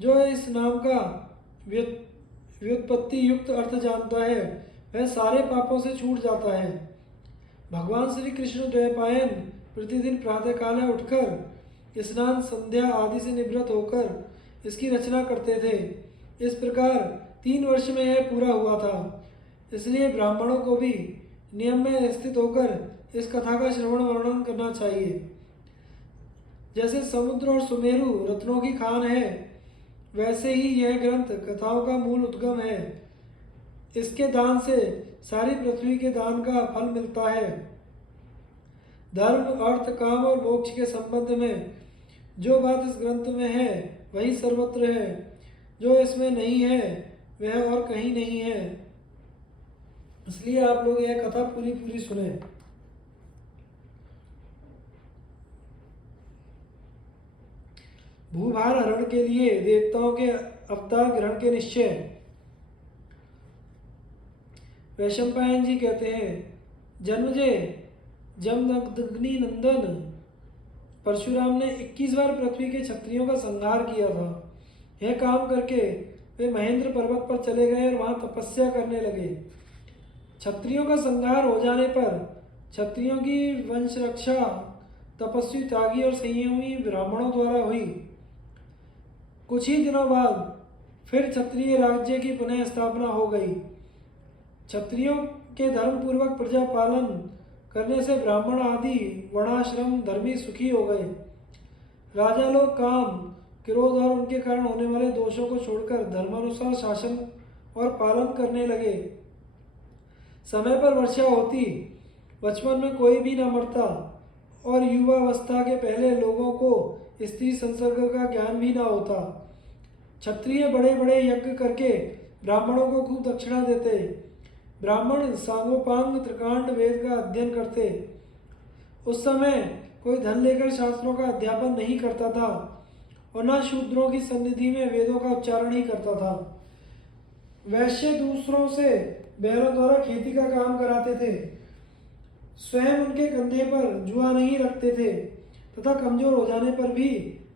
जो इस नाम का व्युत्पत्ति युक्त अर्थ जानता है वह सारे पापों से छूट जाता है। भगवान श्री कृष्ण द्वैपायन प्रतिदिन प्रातःकाल उठकर स्नान संध्या आदि से निवृत्त होकर इसकी रचना करते थे। इस प्रकार 3 वर्ष में यह पूरा हुआ था। इसलिए ब्राह्मणों को भी नियम में स्थित होकर इस कथा का श्रवण वर्णन करना चाहिए। जैसे समुद्र और सुमेरु रत्नों की खान है, वैसे ही यह ग्रंथ कथाओं का मूल उद्गम है। इसके दान से सारी पृथ्वी के दान का फल मिलता है। धर्म, अर्थ, काम और मोक्ष के संबंध में जो बात इस ग्रंथ में है वही सर्वत्र है। जो इसमें नहीं है वह और कहीं नहीं है। इसलिए आप लोग यह कथा पूरी सुने। भूभार हरण के लिए देवताओं के अवतार ग्रहण के निश्चय। वैशंपायन जी कहते हैं, जन्मजय, जमदग्नि नंदन परशुराम ने 21 बार पृथ्वी के क्षत्रियों का संहार किया था। यह काम करके वे महेंद्र पर्वत पर चले गए और वहां तपस्या करने लगे। क्षत्रियों का संहार हो जाने पर क्षत्रियों की वंश रक्षा तपस्वी, त्यागी और संयमी ब्राह्मणों द्वारा हुई। कुछ ही दिनों बाद फिर क्षत्रिय राज्य की पुनः स्थापना हो गई। क्षत्रियों के धर्म पूर्वक प्रजा पालन करने से ब्राह्मण आदि वर्णाश्रम धर्मी सुखी हो गए। राजा लोग काम, क्रोध और उनके कारण होने वाले दोषों को छोड़कर धर्मानुसार शासन और पालन करने लगे। समय पर वर्षा होती, बचपन में कोई भी न मरता और युवावस्था के पहले लोगों को स्त्री संसर्ग का ज्ञान भी न होता। क्षत्रिय बड़े बड़े यज्ञ करके ब्राह्मणों को खूब दक्षिणा देते। ब्राह्मण सांगोपांग त्रिकांड वेद का अध्ययन करते। उस समय कोई धन लेकर शास्त्रों का अध्यापन नहीं करता था और न शूद्रों की सन्निधि में वेदों का उच्चारण ही करता था। वैश्य दूसरों से बैलों द्वारा खेती का काम कराते थे, स्वयं उनके कंधे पर जुआ नहीं रखते थे तथा कमजोर हो जाने पर भी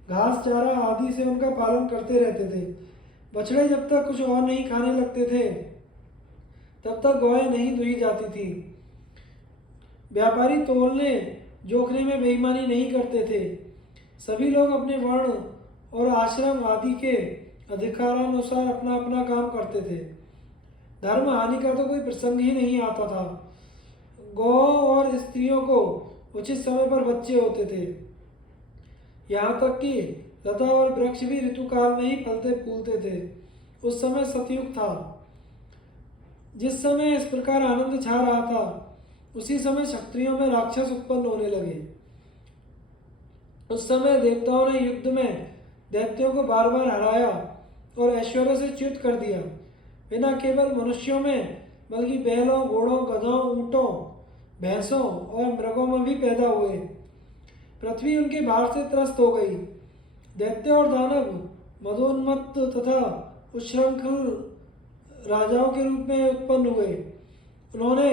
घास चारा आदि से उनका पालन करते रहते थे। बछड़े जब तक कुछ और नहीं खाने लगते थे तब तक गौएं नहीं दुही जाती थी। व्यापारी तोलने जोखने में बेईमानी नहीं करते थे। सभी लोग अपने वर्ण और आश्रम आदि के अधिकारानुसार अपना अपना काम करते थे। धर्म हानि का तो कोई प्रसंग ही नहीं आता था। गौओं और स्त्रियों को उचित समय पर बच्चे होते थे। यहाँ तक कि लता और वृक्ष भी ऋतुकाल में ही फलते फूलते थे। उस समय सतयुग था। जिस समय इस प्रकार आनंद छा रहा था उसी समय क्षत्रियों में राक्षस उत्पन्न होने लगे। उस समय देवताओं ने युद्ध में दैत्यों को बार बार हराया और ऐश्वर्य से च्युत कर दिया। वे न केवल मनुष्यों में बल्कि बैलों, घोड़ों, गधों, ऊंटों, भैंसों और मृगों में भी पैदा हुए। पृथ्वी उनके भार से त्रस्त हो गई। दैत्य और दानव मदोन्मत्त तथा उच्छृंखल राजाओं के रूप में उत्पन्न हुए। उन्होंने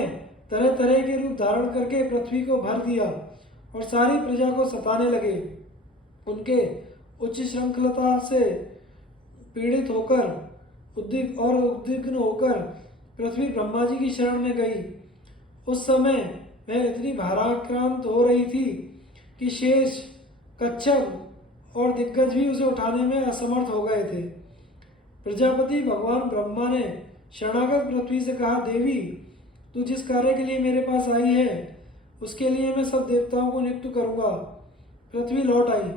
तरह तरह के रूप धारण करके पृथ्वी को भर दिया और सारी प्रजा को सताने लगे। उनके उच्च श्रृंखलता से पीड़ित होकर उद्विग्न होकर पृथ्वी ब्रह्मा जी की शरण में गई। उस समय वह इतनी भाराक्रांत हो रही थी कि शेष, कच्छप और दिग्गज भी उसे उठाने में असमर्थ हो गए थे। प्रजापति भगवान ब्रह्मा ने शरणागत पृथ्वी से कहा, देवी, तू जिस कार्य के लिए मेरे पास आई है उसके लिए मैं सब देवताओं को नियुक्त करूंगा। पृथ्वी लौट आई।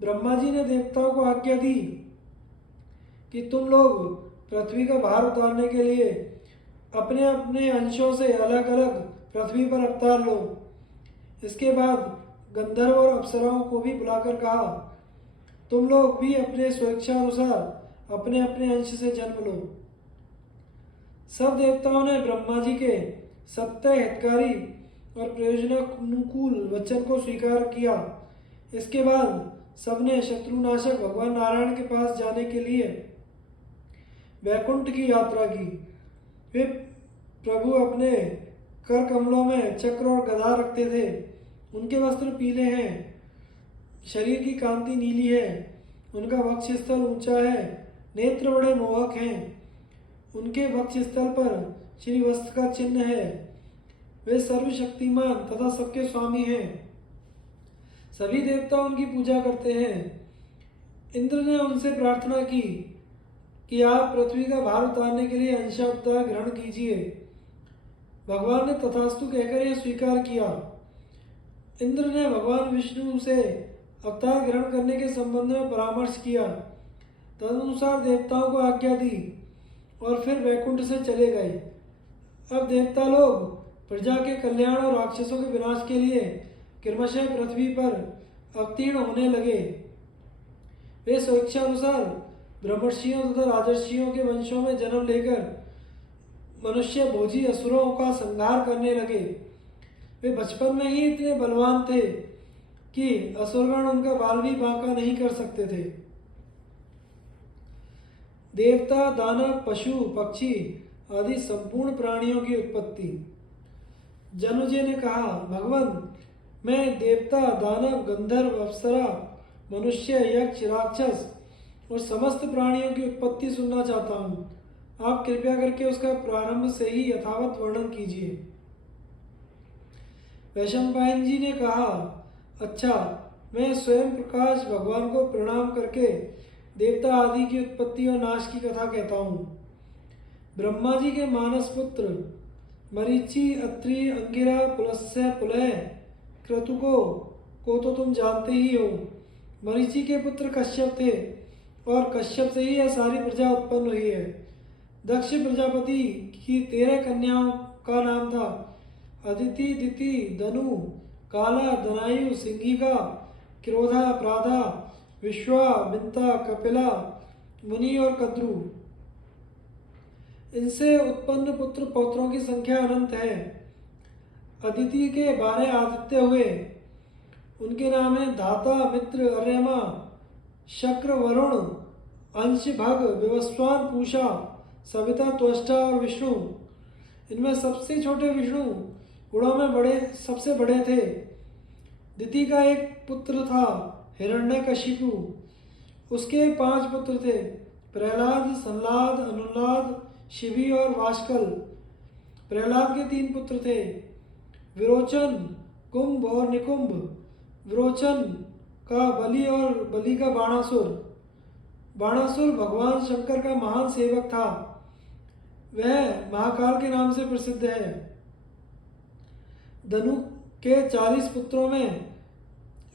ब्रह्मा जी ने देवताओं को आज्ञा दी कि तुम लोग पृथ्वी का भार उतारने के लिए अपने अपने अंशों से अलग अलग पृथ्वी पर अवतार लो। इसके बाद गंधर्व और अप्सराओं को भी बुलाकर कहा, तुम लोग भी अपने स्वेच्छानुसार अपने अपने अंश से जन्म लो। सब देवताओं ने ब्रह्मा जी के सत्य, हितकारी और प्रयोजनानुकूल वचन को स्वीकार किया। इसके बाद सबने शत्रुनाशक भगवान नारायण के पास जाने के लिए वैकुंठ की यात्रा की। वे प्रभु अपने कर कमलों में चक्र और गदा रखते थे। उनके वस्त्र पीले हैं, शरीर की कांति नीली है, उनका वक्षस्थल ऊंचा है, नेत्र बड़े मोहक हैं, उनके वक्षस्थल पर श्रीवस्त्र का चिन्ह है। वे सर्वशक्तिमान तथा सबके स्वामी हैं। सभी देवता उनकी पूजा करते हैं। इंद्र ने उनसे प्रार्थना की कि आप पृथ्वी का भार उतारने के लिए अंशावतार ग्रहण कीजिए। भगवान ने तथास्तु कहकर यह स्वीकार किया। इंद्र ने भगवान विष्णु से अवतार ग्रहण करने के संबंध में परामर्श किया। तदनुसार देवताओं को आज्ञा दी और फिर वैकुंठ से चले गए। अब देवता लोग प्रजा के कल्याण और राक्षसों के विनाश के लिए क्रमशः पृथ्वी पर अवतीर्ण होने लगे। वे स्वेच्छानुसार ब्रह्मर्षियों तथा राजर्षियों के वंशों में जन्म लेकर मनुष्य भोजी असुरों का संहार करने लगे। वे बचपन में ही इतने बलवान थे कि असुरगण उनका बाल भी बांका नहीं कर सकते थे। देवता, दानव, पशु, पक्षी आदि संपूर्ण प्राणियों की उत्पत्ति। जनुजे ने कहा, भगवान, मैं देवता, दानव, गंधर्व, अप्सरा, मनुष्य, यक्ष, राक्षस और समस्त प्राणियों की उत्पत्ति सुनना चाहता हूँ। आप कृपया करके उसका प्रारंभ से ही यथावत वर्णन कीजिए। वैशंपायन जी ने कहा, अच्छा, मैं स्वयं प्रकाश भगवान को प्रणाम करके देवता आदि की उत्पत्ति और नाश की कथा कहता हूँ। ब्रह्मा जी के मानस पुत्र मरीचि, अत्रि, अंगिरा, पुलस्त्य, पुलह, क्रतुको को तो तुम जानते ही हो। मरीचि के पुत्र कश्यप थे और कश्यप से ही यह सारी प्रजा उत्पन्न हुई है। दक्ष प्रजापति की 13 कन्याओं का नाम था अदिति, दिति, दनु, काला, दनायु, सिंहिका, क्रोधा, प्राधा, विश्वा, बिंता, कपिला, मुनि और कद्रु। इनसे उत्पन्न पुत्र पौत्रों की संख्या अनंत है। अदिति के 12 आदित्य हुए। उनके नाम हैं धाता, मित्र, अर्यमा, शक्र, वरुण, अंश, भग, विवस्वान, पूषा, सविता, त्वष्टा और विष्णु। इनमें सबसे छोटे विष्णु गुणों में सबसे बड़े थे। दिति का एक पुत्र था हिरण्यकशिपु। उसके 5 पुत्र थे, प्रहलाद, संलाद, अनुलाद, शिवी और वाष्कल। प्रहलाद के 3 पुत्र थे, विरोचन, कुंभ और निकुंभ। विरोचन का बलि और बलि का बाणासुर। बाणासुर भगवान शंकर का महान सेवक था। वह महाकाल के नाम से प्रसिद्ध है। धनु के 40 पुत्रों में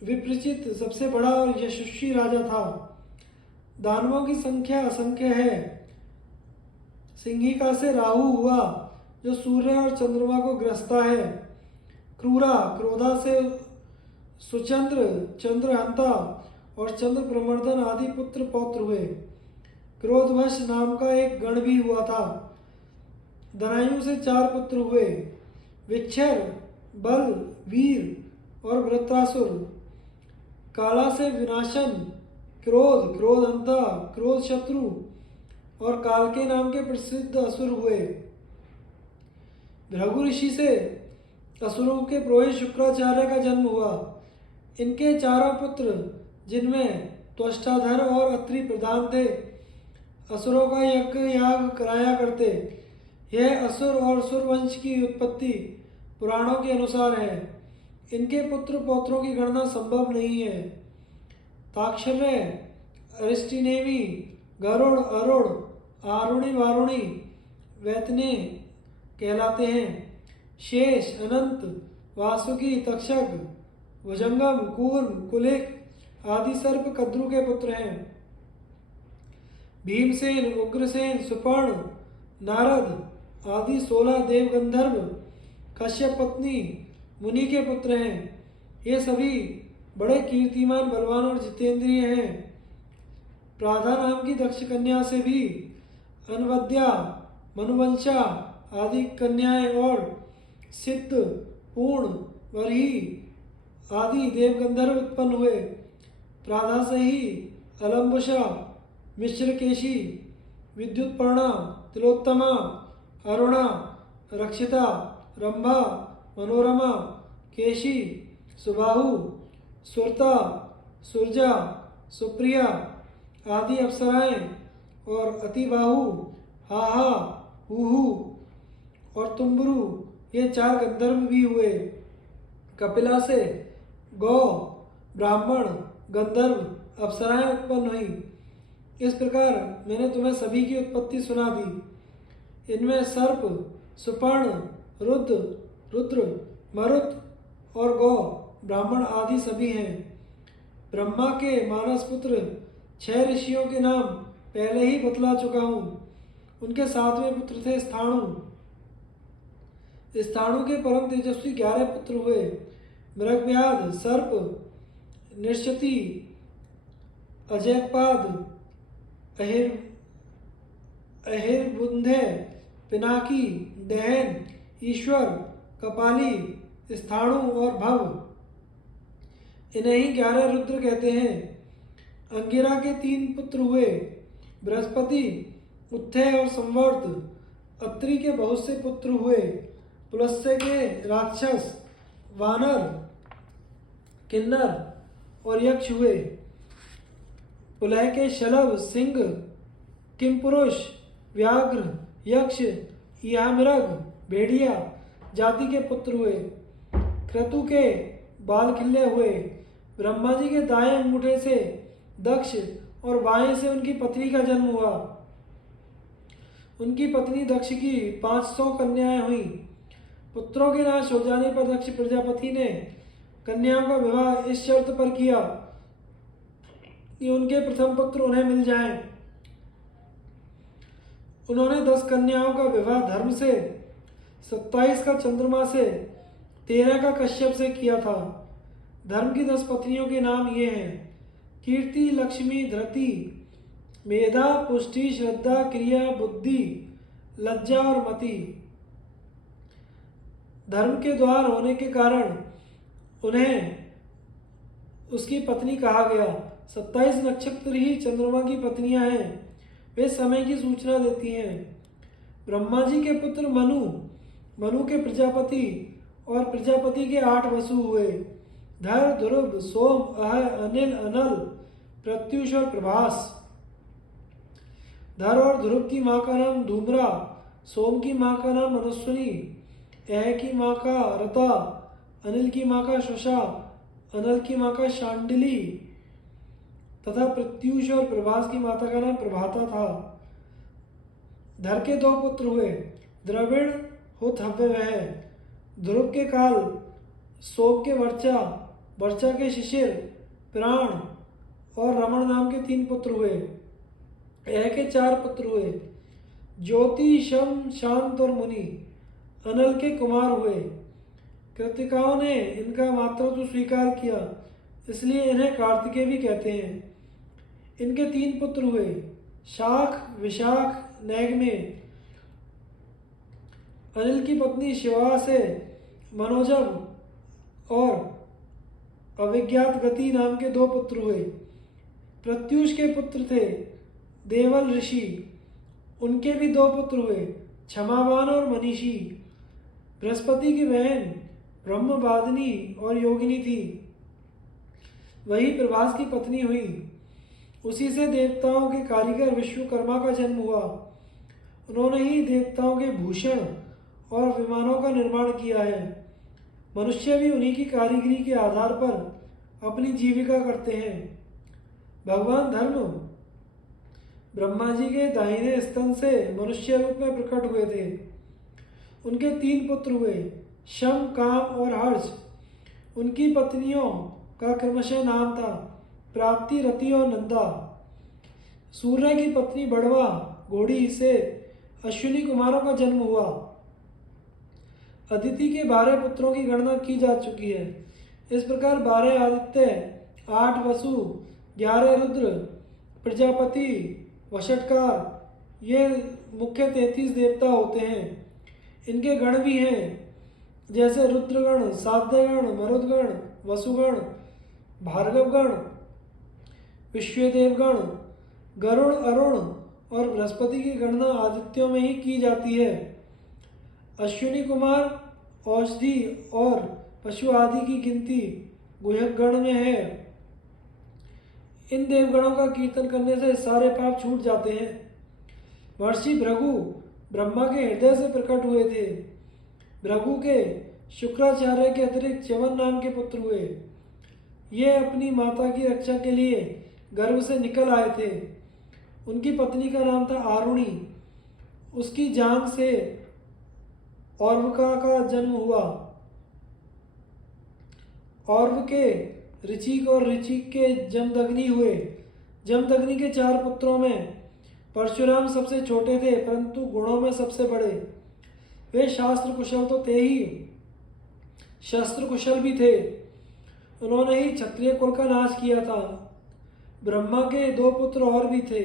विप्रचित सबसे बड़ा और यशस्वी राजा था। दानवों की संख्या असंख्य है। सिंहिका से राहु हुआ, जो सूर्य और चंद्रमा को ग्रसता है। क्रूरा, क्रोधा से सुचंद्र, चंद्रहंता और चंद्र प्रमर्दन आदि पुत्र पौत्र हुए। क्रोधवश नाम का एक गण भी हुआ था। दनायु से 4 पुत्र हुए, विच्छर, बल, वीर और वृत्रासुर। काला से विनाशन, क्रोध, क्रोधहंता, क्रोध शत्रु और कालके नाम के प्रसिद्ध असुर हुए। भृगु ऋषि से असुरों के पुरोहित शुक्राचार्य का जन्म हुआ। इनके 4 पुत्र, जिनमें त्वष्टाधर और अत्रि प्रधान थे, असुरों का यज्ञ याग कराया करते। यह असुर और असुर वंश की उत्पत्ति पुराणों के अनुसार है। इनके पुत्र पौत्रों की गणना संभव नहीं है। ताक्षर्य, अरिष्टिनेमि, गरुड़, अरुण, आरुणि, वारुणि, वैतने कहलाते हैं। शेष, अनंत, वासुकी, तक्षक, भुजंगम, कूर्म, कुलिक आदि सर्प कद्रु के पुत्र हैं। भीमसेन, उग्रसेन, सुपर्ण, नारद आदि 16 देव गंधर्व कश्यप पत्नी मुनि के पुत्र हैं। ये सभी बड़े कीर्तिमान, बलवान और जितेंद्रिय हैं। प्राधा नाम की दक्ष कन्या से भी अनवद्या, मनुवंशा आदि कन्याएं और सिद्ध, पूर्ण, वरही आदि देवगंधर्व उत्पन्न हुए। प्राधा से ही अलम्बुषा, मिश्रकेशी, विद्युत्पर्णा, तिलोत्तमा, अरुणा, रक्षिता, रंभा, मनोरमा, केशी, सुबाहु, सुरता, सुरजा, सुप्रिया आदि अप्सराएं और अतिबाहु, हाहा, हुहु और तुम्बरु ये 4 गंधर्व भी हुए। कपिला से गौ, ब्राह्मण, गंधर्व, अप्सराएं उत्पन्न हुई। इस प्रकार मैंने तुम्हें सभी की उत्पत्ति सुना दी। इनमें सर्प, सुपर्ण, रुद्र, मरुत और गौ, ब्राह्मण आदि सभी हैं। ब्रह्मा के मानस पुत्र 6 ऋषियों के नाम पहले ही बतला चुका हूँ। उनके 7वें पुत्र थे स्थाणु। स्थाणु के परम तेजस्वी 11 पुत्र हुए, मृगव्याध, सर्प, निश्चति, अजयपाद, अहिर्बुंधे, पिनाकी, दहन, ईश्वर, कपाली, स्थाणु और भव। इन्हें ही 11 रुद्र कहते हैं। अंगिरा के 3 पुत्र हुए, बृहस्पति, उत्थय और संवर्त। अत्रि के बहुत से पुत्र हुए, पुलस्त्य के राक्षस, वानर, किन्नर और यक्ष हुए। पुलह के शलभ, सिंह, किमपुरुष, व्याघ्र, यक्ष, इहामृग, भेड़िया जाति के पुत्र हुए। क्रतु के बाल खिल्ले हुए। ब्रह्मा जी के दाएं अंगूठे से दक्ष और बाएं से उनकी पत्नी का जन्म हुआ। उनकी पत्नी दक्ष की 500 कन्याएं हुई। पुत्रों के नाश हो जाने पर दक्ष प्रजापति ने कन्याओं का विवाह इस शर्त पर किया कि उनके प्रथम पुत्र उन्हें मिल जाएं। उन्होंने 10 कन्याओं का विवाह धर्म से, 27 का चंद्रमा से, 13 का कश्यप से किया था। धर्म की 10 पत्नियों के नाम ये हैं: कीर्ति, लक्ष्मी, धृति, मेधा, पुष्टि, श्रद्धा, क्रिया, बुद्धि, लज्जा और मति। धर्म के द्वार होने के कारण उन्हें उसकी पत्नी कहा गया। 27 नक्षत्र ही चंद्रमा की पत्नियां हैं। वे समय की सूचना देती हैं। ब्रह्मा जी के पुत्र मनु, मनु के प्रजापति और प्रजापति के 8 वसु हुए। धर, ध्रुव, सोम, अह, अनिल, अनल, प्रत्युष और प्रभास। धर और ध्रुव की माँ का नाम धूम्रा, सोम की माँ का नाम मनस्विनी, अह की माँ का रता, अनिल की माँ का शशा, अनल की माँ का शांडिली तथा प्रत्युष और प्रभास की माता का नाम प्रभाता था। धर के 2 पुत्र हुए, द्रविड़, हुत, हव्यवह। ध्रुव के काल, सोम के वर्चा, वर्चा के शिशिर, प्राण और रमण नाम के 3 पुत्र हुए। अह के 4 पुत्र हुए, ज्योति, शम, शांत और मुनि। अनल के कुमार हुए। कृतिकाओं ने इनका मातृत्व स्वीकार किया, इसलिए इन्हें कार्तिकेय भी कहते हैं। इनके 3 पुत्र हुए, शाख, विशाख, नैगमे। अनिल की पत्नी शिवा से मनोजव और अविज्ञात गति नाम के 2 पुत्र हुए। प्रत्युष के पुत्र थे देवल ऋषि, उनके भी 2 पुत्र हुए, क्षमावान और मनीषी। बृहस्पति की बहन ब्रह्मवादिनी और योगिनी थी, वही प्रभास की पत्नी हुई। उसी से देवताओं के कारीगर विश्वकर्मा का जन्म हुआ। उन्होंने ही देवताओं के भूषण और विमानों का निर्माण किया है। मनुष्य भी उन्हीं की कारीगरी के आधार पर अपनी जीविका करते हैं। भगवान धर्म ब्रह्मा जी के दाहिने स्तन से मनुष्य रूप में प्रकट हुए थे। उनके 3 पुत्र हुए, शम, काम और हर्ष। उनकी पत्नियों का क्रमशः नाम था प्राप्ति, रति और नंदा। सूर्य की पत्नी बड़वा घोड़ी से अश्विनी कुमारों का जन्म हुआ। अदिति के 12 पुत्रों की गणना की जा चुकी है। इस प्रकार 12 आदित्य, 8 वसु, 11 रुद्र, प्रजापति, वषटकार, ये मुख्य 33 देवता होते हैं। इनके गण भी हैं, जैसे रुद्रगण, साध्यगण, मरुदगण, वसुगण, भार्गवगण, विश्वदेवगण, गरुड़, अरुण और बृहस्पति की गणना आदित्यों में ही की जाती है। अश्विनी कुमार, औषधि और पशु आदि की गिनती गुह्यक गण में है। इन देवगणों का कीर्तन करने से सारे पाप छूट जाते हैं। महर्षि भृगु ब्रह्मा के हृदय से प्रकट हुए थे। भृगु के शुक्राचार्य के अतिरिक्त च्यवन नाम के पुत्र हुए। ये अपनी माता की रक्षा के लिए गर्भ से निकल आए थे। उनकी पत्नी का नाम था आरुणी। उसकी जांग से और्वका का जन्म हुआ। और्व के ऋचिक और ऋचिक के जमदग्नि हुए। जमदग्नि के 4 पुत्रों में परशुराम सबसे छोटे थे, परंतु गुणों में सबसे बड़े। वे शास्त्र कुशल तो थे ही, शस्त्र कुशल भी थे। उन्होंने ही क्षत्रिय कुल का नाश किया था। ब्रह्मा के 2 पुत्र और भी थे,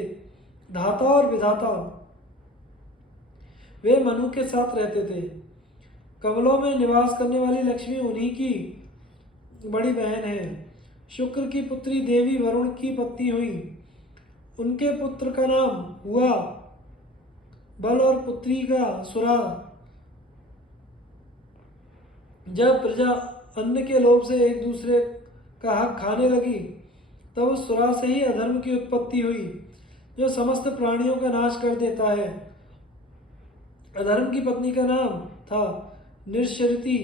धाता और विधाता। वे मनु के साथ रहते थे। कमलों में निवास करने वाली लक्ष्मी उन्हीं की बड़ी बहन है। शुक्र की पुत्री देवी वरुण की पत्नी हुई। उनके पुत्र का नाम हुआ बल और पुत्री का सुरा। जब प्रजा अन्न के लोभ से एक दूसरे का हक खाने लगी, तब उस सुरा से ही अधर्म की उत्पत्ति हुई, जो समस्त प्राणियों का नाश कर देता है। अधर्म की पत्नी का नाम था निश्चरिती।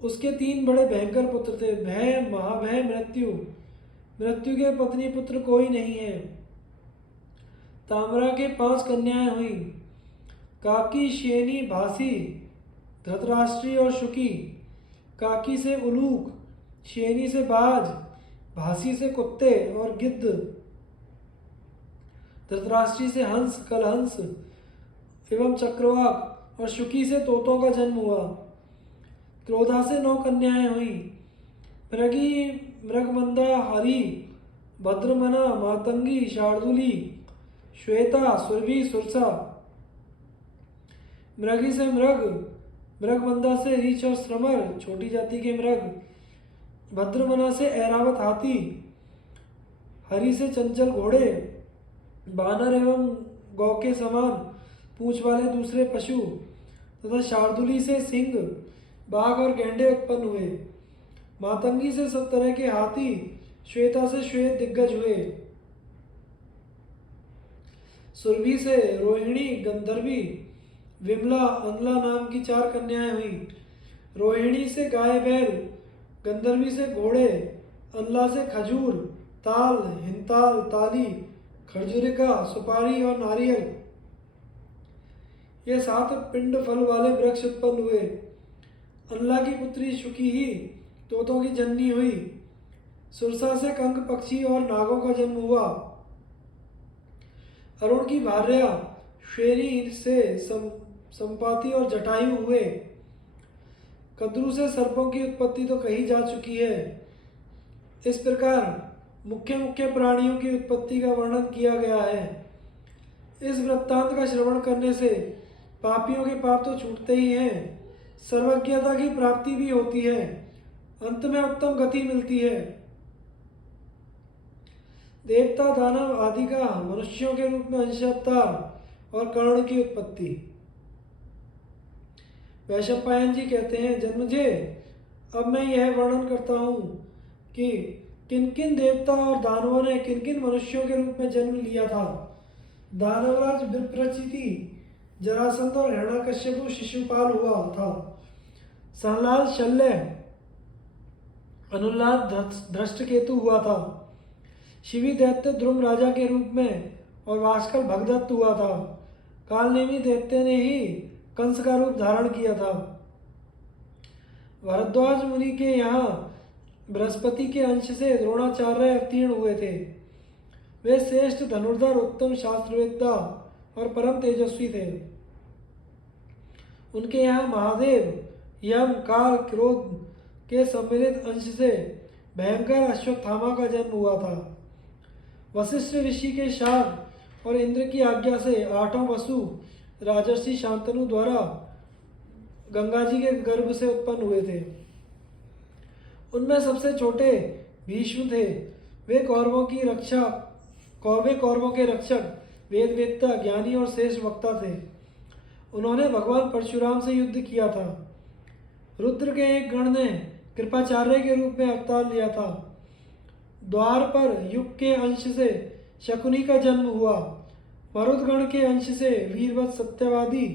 उसके 3 बड़े भयंकर पुत्र थे, भय, महाभय, मृत्यु। मृत्यु के पत्नी पुत्र कोई नहीं है। ताम्रा के 5 कन्याएं हुई, काकी, शेनी, भासी, धृतराष्ट्री और शुकी। काकी से उलूक, शेनी से बाज, भासी से कुत्ते और गिद्ध, धृतराष्ट्री से हंस, कलहंस एवं चक्रवाक और शुकी से तोतों का जन्म हुआ। क्रोधा से 9 कन्याएं हुई, मृगी, मृगमंदा, हरि, भद्रमना, मातंगी, शार्दुली, श्वेता, सुरभि, सुरसा। मृगी से मृग, मृगमंदा से रीछ और श्रमर छोटी जाति के मृग, भद्रमना से ऐरावत हाथी, हरि से चंचल घोड़े, बानर एवं गौ के समान पूंछ वाले दूसरे पशु तथा शार्दुली से सिंह, बाघ और गैंडे उत्पन्न हुए। मातंगी से सब तरह के हाथी, श्वेता से श्वेत दिग्गज हुए। सुरभि से रोहिणी, गंधर्वी, विमला, अंगला नाम की 4 कन्याएं हुई। रोहिणी से गाय बैल, गंधर्वी से घोड़े, अनला से खजूर, ताल, हिंताल, ताली, खरजुरिका, सुपारी और नारियल, ये 7 पिंड फल वाले वृक्ष उत्पन्न हुए। अनला की पुत्री शुकी ही तोतों की जननी हुई। सुरसा से कंक पक्षी और नागों का जन्म हुआ। अरुण की भार्या श्वेनी से संपाति और जटायु हुए। कद्रु से सर्पों की उत्पत्ति तो कही जा चुकी है। इस प्रकार मुख्य मुख्य प्राणियों की उत्पत्ति का वर्णन किया गया है। इस वृत्तांत का श्रवण करने से पापियों के पाप तो छूटते ही हैं, सर्वज्ञता की प्राप्ति भी होती है, अंत में उत्तम गति मिलती है। देवता, दानव आदि का मनुष्यों के रूप में अंशावतार और कर्ण की उत्पत्ति। वैशंपायन जी कहते हैं, जन्मजे, अब मैं यह वर्णन करता हूँ कि किन किन देवता और दानवों ने किन किन मनुष्यों के रूप में जन्म लिया था। दानवराज विप्रचिति, जरासंध और हिरण्यकश्यप शिशुपाल हुआ था। सहलाद शल्य, अनुल्लाद धृष्टकेतु हुआ था। शिवी दैत्य ध्रुम राजा के रूप में और वास्कल भगदत्त हुआ था। कालनेमी दैत्य ने ही कंस का रूप धारण किया था। भरद्वाज मुनि के यहाँ बृहस्पति के अंश से द्रोणाचार्य अवतीर्ण हुए थे। वे श्रेष्ठ धनुर्धर, उत्तम शास्त्रवेत्ता और परम तेजस्वी थे। उनके यहाँ महादेव, यम, काल, क्रोध के सम्मिलित अंश से भयंकर अश्वत्थामा का जन्म हुआ था। वशिष्ठ ऋषि के शाप और इंद्र की आज्ञा से 8 वसु राजर्षि शांतनु द्वारा गंगा जी के गर्भ से उत्पन्न हुए थे। उनमें सबसे छोटे भीष्म थे। वे कौरवों के रक्षक, वेदवेत्ता, ज्ञानी और श्रेष्ठ वक्ता थे। उन्होंने भगवान परशुराम से युद्ध किया था। रुद्र के एक गण ने कृपाचार्य के रूप में अवतार लिया था। द्वार पर युग के अंश से शकुनी का जन्म हुआ। मरुदगण के अंश से वीरवत, सत्यवादी,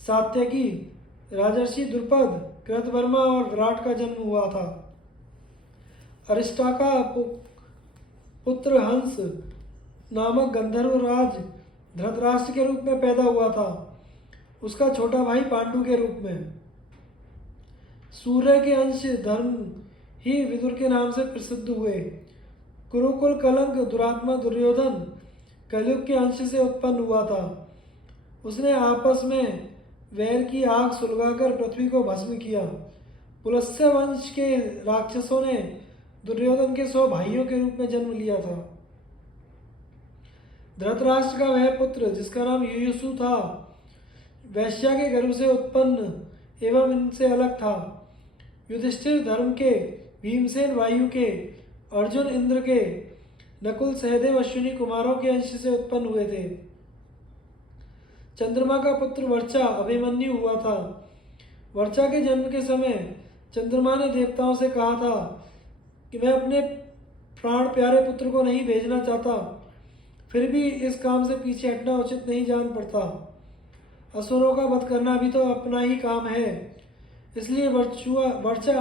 सात्यकी, राजर्षि द्रुपद, कृतवर्मा और विराट का जन्म हुआ था। अरिष्टा का पुत्र हंस नामक गंधर्व राज धृतराष्ट्र के रूप में पैदा हुआ था। उसका छोटा भाई पांडु के रूप में। सूर्य के अंश धर्म ही विदुर के नाम से प्रसिद्ध हुए। कुरुकुल कलंक दुरात्मा दुर्योधन कलयुग के अंश से उत्पन्न हुआ था। उसने आपस में वैर की आग सुलगाकर पृथ्वी को भस्म किया। पुलस्त्य वंश के राक्षसों ने दुर्योधन के 100 भाइयों के रूप में जन्म लिया था। धृतराष्ट्र का वह पुत्र जिसका नाम युयुषु था, वैश्या के गर्भ से उत्पन्न एवं इनसे अलग था। युधिष्ठिर धर्म के, भीमसेन वायु के, अर्जुन इंद्र के, नकुल सहदेव अश्विनी कुमारों के अंश से उत्पन्न हुए थे। चंद्रमा का पुत्र वर्चा अभिमन्यु हुआ था। वर्चा के जन्म के समय चंद्रमा ने देवताओं से कहा था कि मैं अपने प्राण प्यारे पुत्र को नहीं भेजना चाहता, फिर भी इस काम से पीछे हटना उचित नहीं जान पड़ता। असुरों का वध करना भी तो अपना ही काम है, इसलिए वर्चा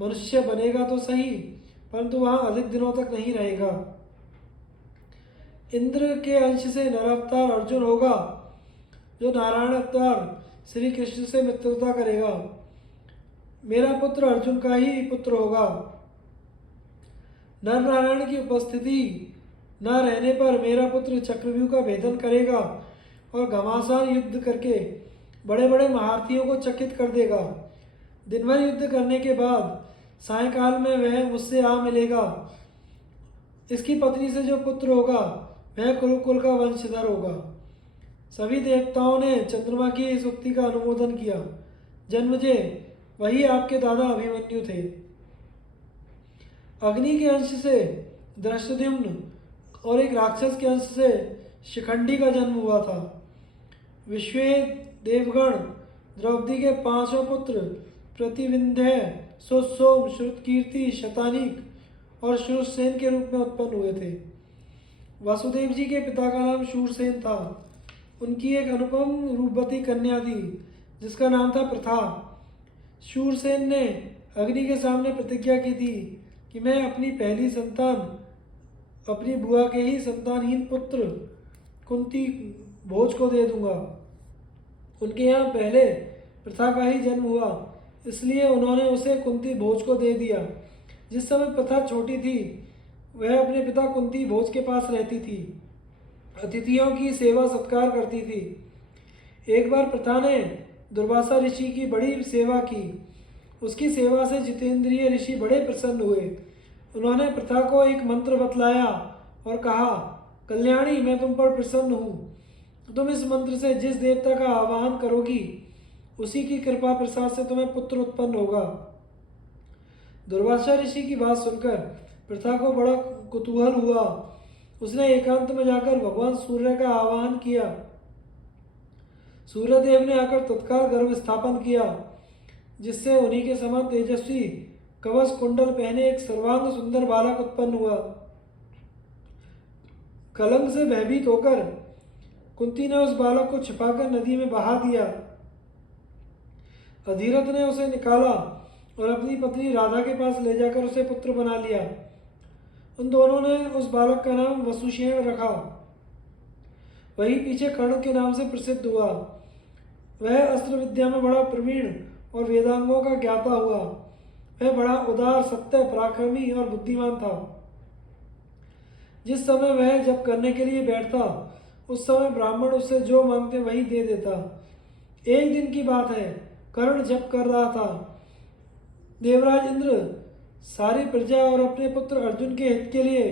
मनुष्य बनेगा तो सही, परंतु वहाँ अधिक दिनों तक नहीं रहेगा। इंद्र के अंश से नरावतार अर्जुन होगा, जो नारायण अवतार श्री कृष्ण से मित्रता करेगा। मेरा पुत्र अर्जुन का ही पुत्र होगा। नर नारायण की उपस्थिति न रहने पर मेरा पुत्र चक्रव्यूह का भेदन करेगा और घमासान युद्ध करके बड़े बड़े महारथियों को चकित कर देगा। दिन भर युद्ध करने के बाद सायंकाल में वह मुझसे आ मिलेगा। इसकी पत्नी से जो पुत्र होगा वह कुरुकुल का वंशधर होगा। सभी देवताओं ने चंद्रमा की इस उक्ति का अनुमोदन किया। जन्मजय, वही आपके दादा अभिमन्यु थे। अग्नि के अंश से धृष्टद्युम्न और एक राक्षस के अंश से शिखंडी का जन्म हुआ था। विश्व देवगण द्रौपदी के पांचों पुत्र प्रतिविंध्य, सुसोम, श्रुतकीर्ति, शतानीक और शूरसेन के रूप में उत्पन्न हुए थे। वासुदेव जी के पिता का नाम शूरसेन था। उनकी एक अनुपम रूपवती कन्या थी जिसका नाम था प्रथा। शूरसेन ने अग्नि के सामने प्रतिज्ञा की थी कि मैं अपनी पहली संतान अपनी बुआ के ही संतानहीन पुत्र कुंती भोज को दे दूंगा। उनके यहाँ पहले प्रथा का ही जन्म हुआ, इसलिए उन्होंने उसे कुंती भोज को दे दिया। जिस समय प्रथा छोटी थी वह अपने पिता कुंती भोज के पास रहती थी, अतिथियों की सेवा सत्कार करती थी। एक बार प्रथा ने दुर्वासा ऋषि की बड़ी सेवा की। उसकी सेवा से जितेंद्रिय ऋषि बड़े प्रसन्न हुए। उन्होंने प्रथा को एक मंत्र बतलाया और कहा, कल्याणी, मैं तुम पर प्रसन्न हूँ। तुम इस मंत्र से जिस देवता का आवाहन करोगी उसी की कृपा प्रसाद से तुम्हें पुत्र उत्पन्न होगा। दुर्वासा ऋषि की बात सुनकर प्रथा को बड़ा कुतूहल हुआ। उसने एकांत में जाकर भगवान सूर्य का आवाहन किया। सूर्यदेव ने आकर तत्काल गर्भ स्थापन किया, जिससे उन्हीं के समान तेजस्वी कवच कुंडल पहने एक सर्वांग सुंदर बालक उत्पन्न हुआ। कलंक से भयभीत होकर कुंती ने उस बालक को छिपाकर नदी में बहा दिया। अधिरथ ने उसे निकाला और अपनी पत्नी राधा के पास ले जाकर उसे पुत्र बना लिया। उन दोनों ने उस बालक का नाम वसुषेण रखा। वही पीछे कर्ण के नाम से प्रसिद्ध हुआ। वह अस्त्र विद्या में बड़ा प्रवीण और वेदांगों का ज्ञाता हुआ। वह बड़ा उदार, सत्य, पराक्रमी और बुद्धिमान था। जिस समय वह जप करने के लिए बैठता उस समय ब्राह्मण उससे जो मांगते वही दे देता। एक दिन की बात है, कर्ण जप कर रहा था। देवराज इंद्र सारी प्रजा और अपने पुत्र अर्जुन के हित के लिए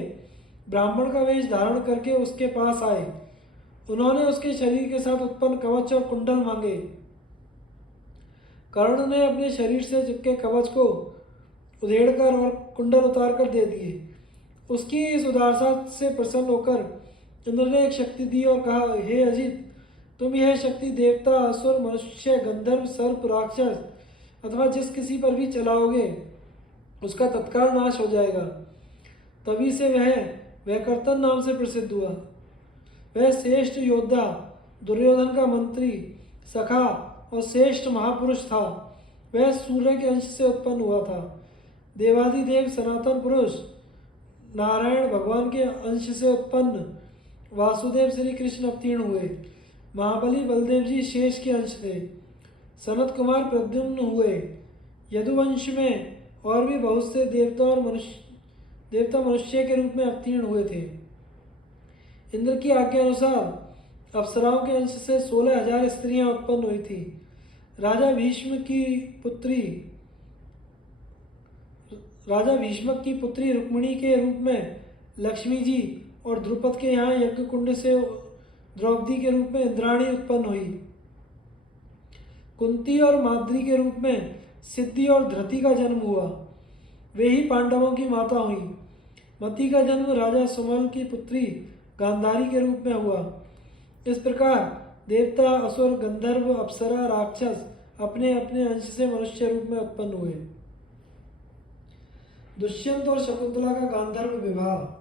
ब्राह्मण का वेश धारण करके उसके पास आए। उन्होंने उसके शरीर के साथ उत्पन्न कवच और कुंडल मांगे। कर्ण ने अपने शरीर से चिपके कवच को उधेड़कर और कुंडल उतारकर दे दिए। उसकी इस उदारता से प्रसन्न होकर इंद्र ने एक शक्ति दी और कहा, हे अजित, तुम यह शक्ति देवता, असुर, मनुष्य, गंधर्व, सर्प, राक्षस अथवा जिस किसी पर भी चलाओगे उसका तत्काल नाश हो जाएगा। तभी से वह वैकर्तन नाम से प्रसिद्ध हुआ। वह श्रेष्ठ योद्धा, दुर्योधन का मंत्री, सखा और श्रेष्ठ महापुरुष था। वह सूर्य के अंश से उत्पन्न हुआ था। देवादिदेव सनातन पुरुष नारायण भगवान के अंश से उत्पन्न वासुदेव श्री कृष्ण अवतीर्ण हुए। महाबली बलदेव जी शेष के अंश थे। सनत कुमार प्रद्युम्न हुए। यदुवंश में और भी बहुत से देवता मनुष्य के रूप में अवतीर्ण हुए थे। इंद्र की आज्ञा अनुसार अप्सराओं के अंश से 16,000 स्त्रियां उत्पन्न हुई थी। राजा भीष्मक की पुत्री रुक्मिणी के रूप में लक्ष्मी जी और द्रुपद के यहाँ यज्ञ कुंड से द्रौपदी के रूप में इंद्राणी उत्पन्न हुई। कुंती और माद्री के रूप में सिद्धि और धृति का जन्म हुआ। वे ही पांडवों की माता हुई। मति का जन्म राजा सुमल की पुत्री गांधारी के रूप में हुआ। इस प्रकार देवता, असुर, गंधर्व, अप्सरा, राक्षस अपने अपने अंश से मनुष्य रूप में उत्पन्न हुए। दुष्यंत और शकुंतला का गांधर्व विवाह।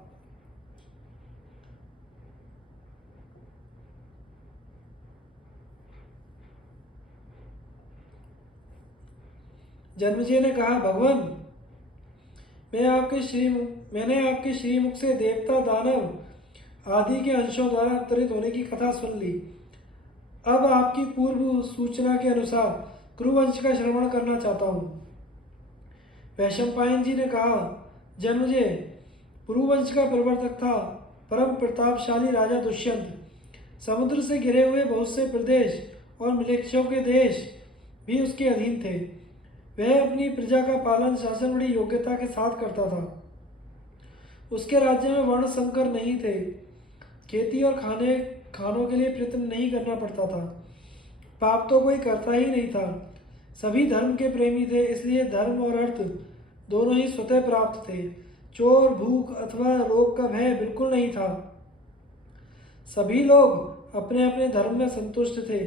जन्मेजय ने कहा, भगवान, मैंने आपके श्रीमुख से देवता, दानव आदि के अंशों द्वारा अवतरित होने की कथा सुन ली। अब आपकी पूर्व सूचना के अनुसार कुरुवंश का श्रवण करना चाहता हूँ। वैशंपायन जी ने कहा, जन्मेजय, कुरुवंश का प्रवर्तक था परम प्रतापशाली राजा दुष्यंत। समुद्र से घिरे हुए बहुत से प्रदेश और मिलेच्छों के देश भी उसके अधीन थे। वह अपनी प्रजा का पालन शासन बड़ी योग्यता के साथ करता था। उसके राज्य में वर्ण संकर नहीं थे। खेती और खानों के लिए प्रयत्न नहीं करना पड़ता था। पाप तो कोई करता ही नहीं था। सभी धर्म के प्रेमी थे, इसलिए धर्म और अर्थ दोनों ही स्वतः प्राप्त थे। चोर, भूख अथवा रोग का भय बिल्कुल नहीं था। सभी लोग अपने अपने धर्म में संतुष्ट थे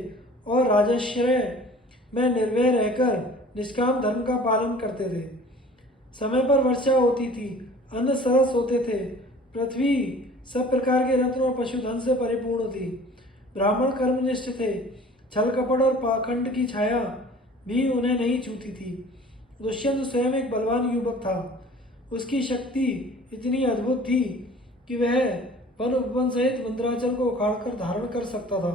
और राजश्रय में निर्भय रहकर निष्काम धर्म का पालन करते थे। समय पर वर्षा होती थी, अन्न सरस होते थे, पृथ्वी सब प्रकार के रत्न और पशुधन से परिपूर्ण थी। ब्राह्मण कर्मनिष्ठ थे, छल कपट और पाखंड की छाया भी उन्हें नहीं छूती थी। दुष्यंत स्वयं एक बलवान युवक था। उसकी शक्ति इतनी अद्भुत थी कि वह वन उपवन सहित मंदराचल को उखाड़कर धारण कर सकता था।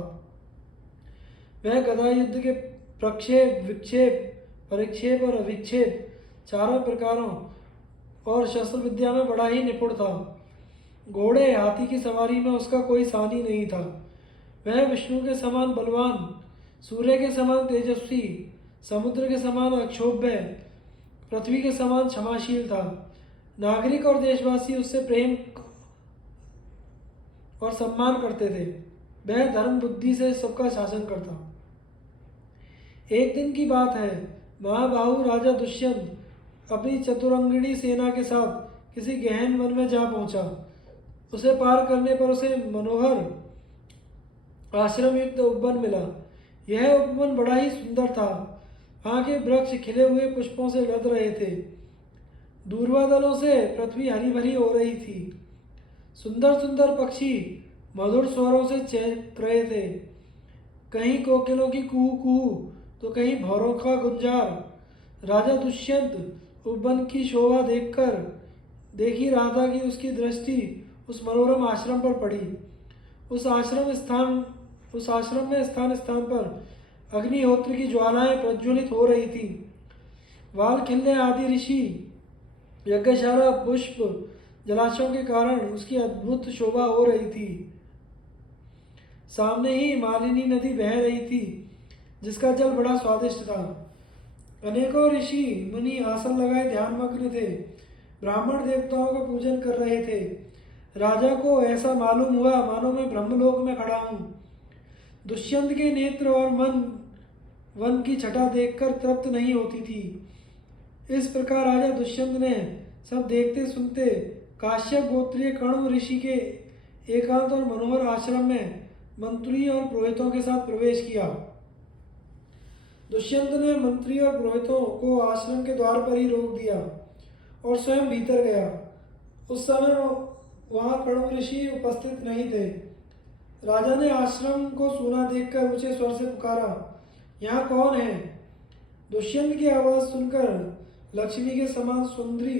वह गदा युद्ध के प्रक्षेप, विक्षेप, परिक्षेप और अभिक्षेप चारों प्रकारों और शस्त्र विद्या में बड़ा ही निपुण था। घोड़े, हाथी की सवारी में उसका कोई सानी नहीं था। वह विष्णु के समान बलवान, सूर्य के समान तेजस्वी, समुद्र के समान अक्षोभ्य, पृथ्वी के समान क्षमाशील था। नागरिक और देशवासी उससे प्रेम और सम्मान करते थे। वह धर्म बुद्धि से सबका शासन करता। एक दिन की बात है, महाबाहु राजा दुष्यंत अपनी चतुरंगिणी सेना के साथ किसी गहन वन में जा पहुंचा। उसे पार करने पर उसे मनोहर आश्रम युक्त उपवन मिला। यह उपवन बड़ा ही सुंदर था। वहाँ के वृक्ष खिले हुए पुष्पों से लद रहे थे। दूर्वादलों से पृथ्वी हरी भरी हो रही थी। सुंदर सुंदर पक्षी मधुर स्वरों से चहक रहे थे। कहीं कोकिलों की कुहू कुहू तो कहीं भौरों का गुंजार। राजा दुष्यंत उपवन की शोभा देख ही रहा था कि उसकी दृष्टि उस मनोरम आश्रम पर पड़ी। उस आश्रम में स्थान स्थान पर अग्निहोत्र की ज्वालाएं प्रज्वलित हो रही थी। वाल खिलने आदि ऋषि यज्ञशाला, पुष्प, जलाशयों के कारण उसकी अद्भुत शोभा हो रही थी। सामने ही मालिनी नदी बह रही थी, जिसका जल बड़ा स्वादिष्ट था। अनेकों ऋषि मुनि आसन लगाए ध्यानमग्न थे। ब्राह्मण देवताओं का पूजन कर रहे थे। राजा को ऐसा मालूम हुआ मानो मैं ब्रह्मलोक में खड़ा हूँ। दुष्यंत के नेत्र और मन वन की छटा देखकर तृप्त नहीं होती थी। इस प्रकार राजा दुष्यंत ने सब देखते सुनते काश्यप गोत्रीय कण्व ऋषि के एकांत और मनोहर आश्रम में मंत्री और पुरोहितों के साथ प्रवेश किया। दुष्यंत ने मंत्री और पुरोहितों को आश्रम के द्वार पर ही रोक दिया और स्वयं भीतर गया। उस समय वहां कण्व ऋषि उपस्थित नहीं थे। राजा ने आश्रम को सूना देखकर ऊंचे स्वर से पुकारा, यहाँ कौन है? दुष्यंत की आवाज सुनकर लक्ष्मी के समान सुंदरी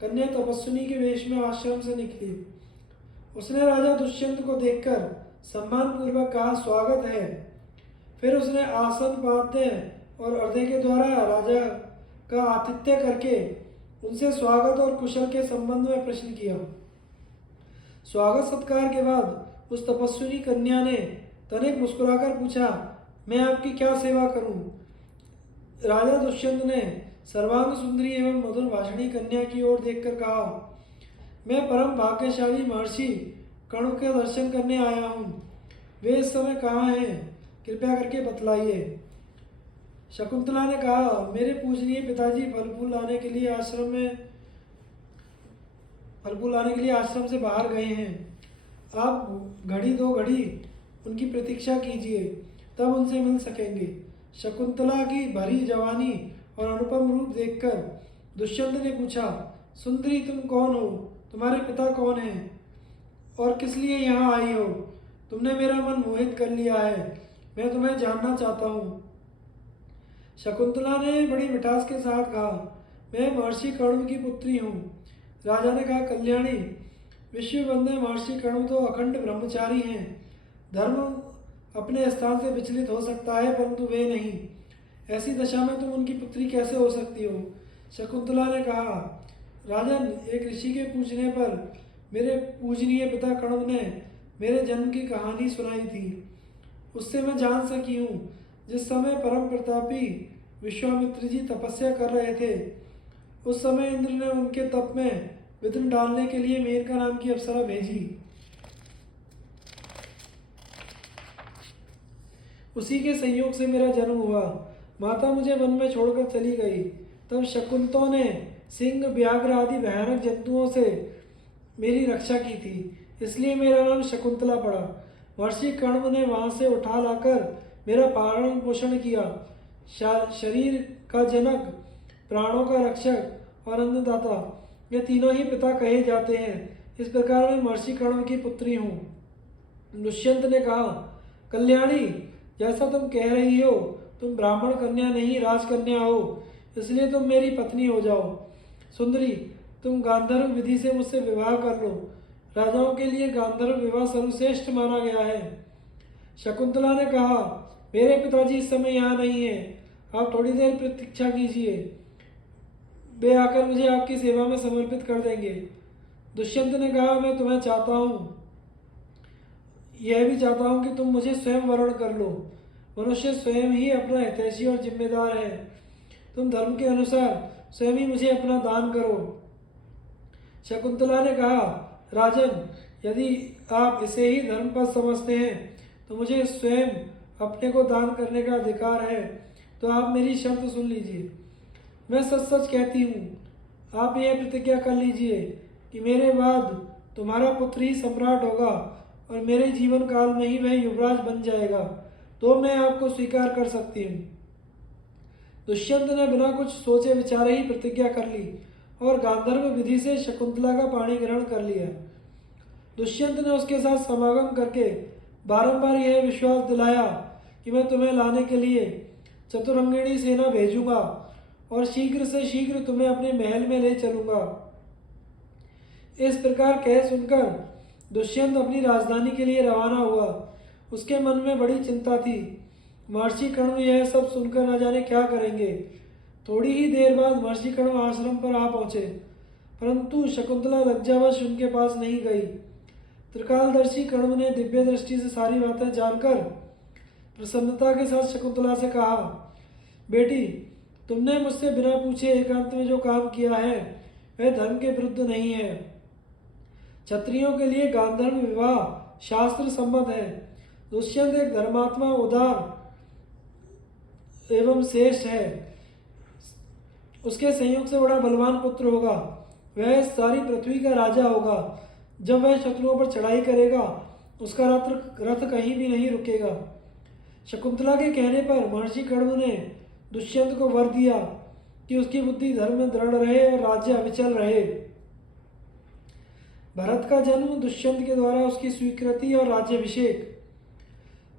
कन्या तपस्विनी के वेश में आश्रम से निकली। उसने राजा दुष्यंत को देखकर सम्मान पूर्वक कहा, स्वागत है। फिर उसने आसन पाते और अर्धे के द्वारा राजा का आतिथ्य करके उनसे स्वागत और कुशल के संबंध में प्रश्न किया। स्वागत सत्कार के बाद उस तपस्विनी कन्या ने तनिक मुस्कुराकर पूछा, मैं आपकी क्या सेवा करूं? राजा दुष्यंत ने सर्वांग सुंदरी एवं मधुर भाषणी कन्या की ओर देखकर कहा, मैं परम भाग्यशाली महर्षि कण्व के दर्शन करने आया हूँ। वे इस समय कहाँ हैं? कृपया करके बतलाइए। शकुंतला ने कहा, मेरे पूजनीय पिताजी फल फूल लाने के लिए आश्रम से बाहर गए हैं। आप घड़ी दो घड़ी उनकी प्रतीक्षा कीजिए, तब उनसे मिल सकेंगे। शकुंतला की भरी जवानी और अनुपम रूप देखकर दुष्यंत ने पूछा, सुंदरी तुम कौन हो? तुम्हारे पिता कौन हैं? और किस लिए यहाँ आई हो? तुमने मेरा मन मोहित कर लिया है। मैं तुम्हें जानना चाहता हूँ। शकुंतला ने बड़ी मिठास के साथ कहा, मैं महर्षि कण्व की पुत्री हूँ। राजा ने कहा, कल्याणी, विश्ववंदे महर्षि कण्व तो अखंड ब्रह्मचारी हैं। धर्म अपने स्थान से विचलित हो सकता है, परंतु वे नहीं। ऐसी दशा में तुम उनकी पुत्री कैसे हो सकती हो? शकुंतला ने कहा, राजन, एक ऋषि के पूछने पर मेरे पूजनीय पिता कण्व ने मेरे जन्म की कहानी सुनाई थी। उससे मैं जान सकी हूँ, जिस समय परम प्रतापी विश्वामित्र जी तपस्या कर रहे थे, उस समय इंद्र ने उनके तप में विघ्न डालने के लिए मेनका नाम की अप्सरा भेजी। उसी के संयोग से मेरा जन्म हुआ। माता मुझे वन में छोड़कर चली गई। तब शकुंतों ने सिंह, व्याघ्र आदि भयानक जंतुओं से मेरी रक्षा की थी, इसलिए मेरा नाम शकुंतला पड़ा। महर्षि कण्व ने वहां से उठा लाकर मेरा पालन पोषण किया। शरीर का जनक, प्राणों का रक्षक और अन्नदाता, ये तीनों ही पिता कहे जाते हैं। इस प्रकार मैं महर्षि कण्व की पुत्री हूँ। दुष्यंत ने कहा, कल्याणी, जैसा तुम कह रही हो, तुम ब्राह्मण कन्या नहीं राजकन्या हो, इसलिए तुम मेरी पत्नी हो जाओ। सुंदरी, तुम गांधर्व विधि से मुझसे विवाह कर लो। राजाओं के लिए गांधर्व विवाह सर्वश्रेष्ठ माना गया है। शकुंतला ने कहा, मेरे पिताजी इस समय यहाँ नहीं है, आप थोड़ी देर प्रतीक्षा कीजिए, वे आकर मुझे आपकी सेवा में समर्पित कर देंगे। दुष्यंत ने कहा, मैं तुम्हें चाहता हूँ, यह भी चाहता हूँ कि तुम मुझे स्वयं वरण कर लो। मनुष्य स्वयं ही अपना हितैषी और जिम्मेदार है। तुम धर्म के अनुसार स्वयं ही मुझे अपना दान करो। शकुंतला ने कहा, राजन, यदि आप इसे ही धर्मपद समझते हैं तो मुझे स्वयं अपने को दान करने का अधिकार है, तो आप मेरी शर्त सुन लीजिए। मैं सच सच कहती हूँ, आप यह प्रतिज्ञा कर लीजिए कि मेरे बाद तुम्हारा पुत्र ही सम्राट होगा और मेरे जीवन काल में ही वह युवराज बन जाएगा, तो मैं आपको स्वीकार कर सकती हूँ। दुष्यंत ने बिना कुछ सोचे विचारे ही प्रतिज्ञा कर ली और गांधर्व विधि से शकुंतला का पाणी ग्रहण कर लिया। दुष्यंत ने उसके साथ समागम करके बारंबार यह विश्वास दिलाया कि मैं तुम्हें लाने के लिए चतुरंगिणी सेना भेजूंगा और शीघ्र से शीघ्र तुम्हें अपने महल में ले चलूंगा। इस प्रकार कह सुनकर दुष्यंत अपनी राजधानी के लिए रवाना हुआ। उसके मन में बड़ी चिंता थी। महर्षि कण्व यह सब सुनकर न जाने क्या करेंगे। थोड़ी ही देर बाद महर्षि कण्व आश्रम पर आ पहुंचे, परंतु शकुंतला लज्जावश उनके पास नहीं गई। त्रिकालदर्शी कण्व ने दिव्य दृष्टि से सारी बातें जानकर प्रसन्नता के साथ शकुंतला से कहा, बेटी, तुमने मुझसे बिना पूछे एकांत में जो काम किया है वह धर्म के विरुद्ध नहीं है। क्षत्रियों के लिए गांधर्व विवाह शास्त्र सम्मत है। दुष्यंत एक धर्मात्मा, उदार एवं श्रेष्ठ है। उसके संयोग से बड़ा बलवान पुत्र होगा। वह सारी पृथ्वी का राजा होगा। जब वह शत्रुओं पर चढ़ाई करेगा उसका रथ कहीं भी नहीं रुकेगा। शकुंतला के कहने पर महर्षि कण्व ने दुष्यंत को वर दिया कि उसकी बुद्धि धर्म में दृढ़ रहे और राज्य अविचल रहे। भरत का जन्म, दुष्यंत के द्वारा उसकी स्वीकृति और राज्याभिषेक।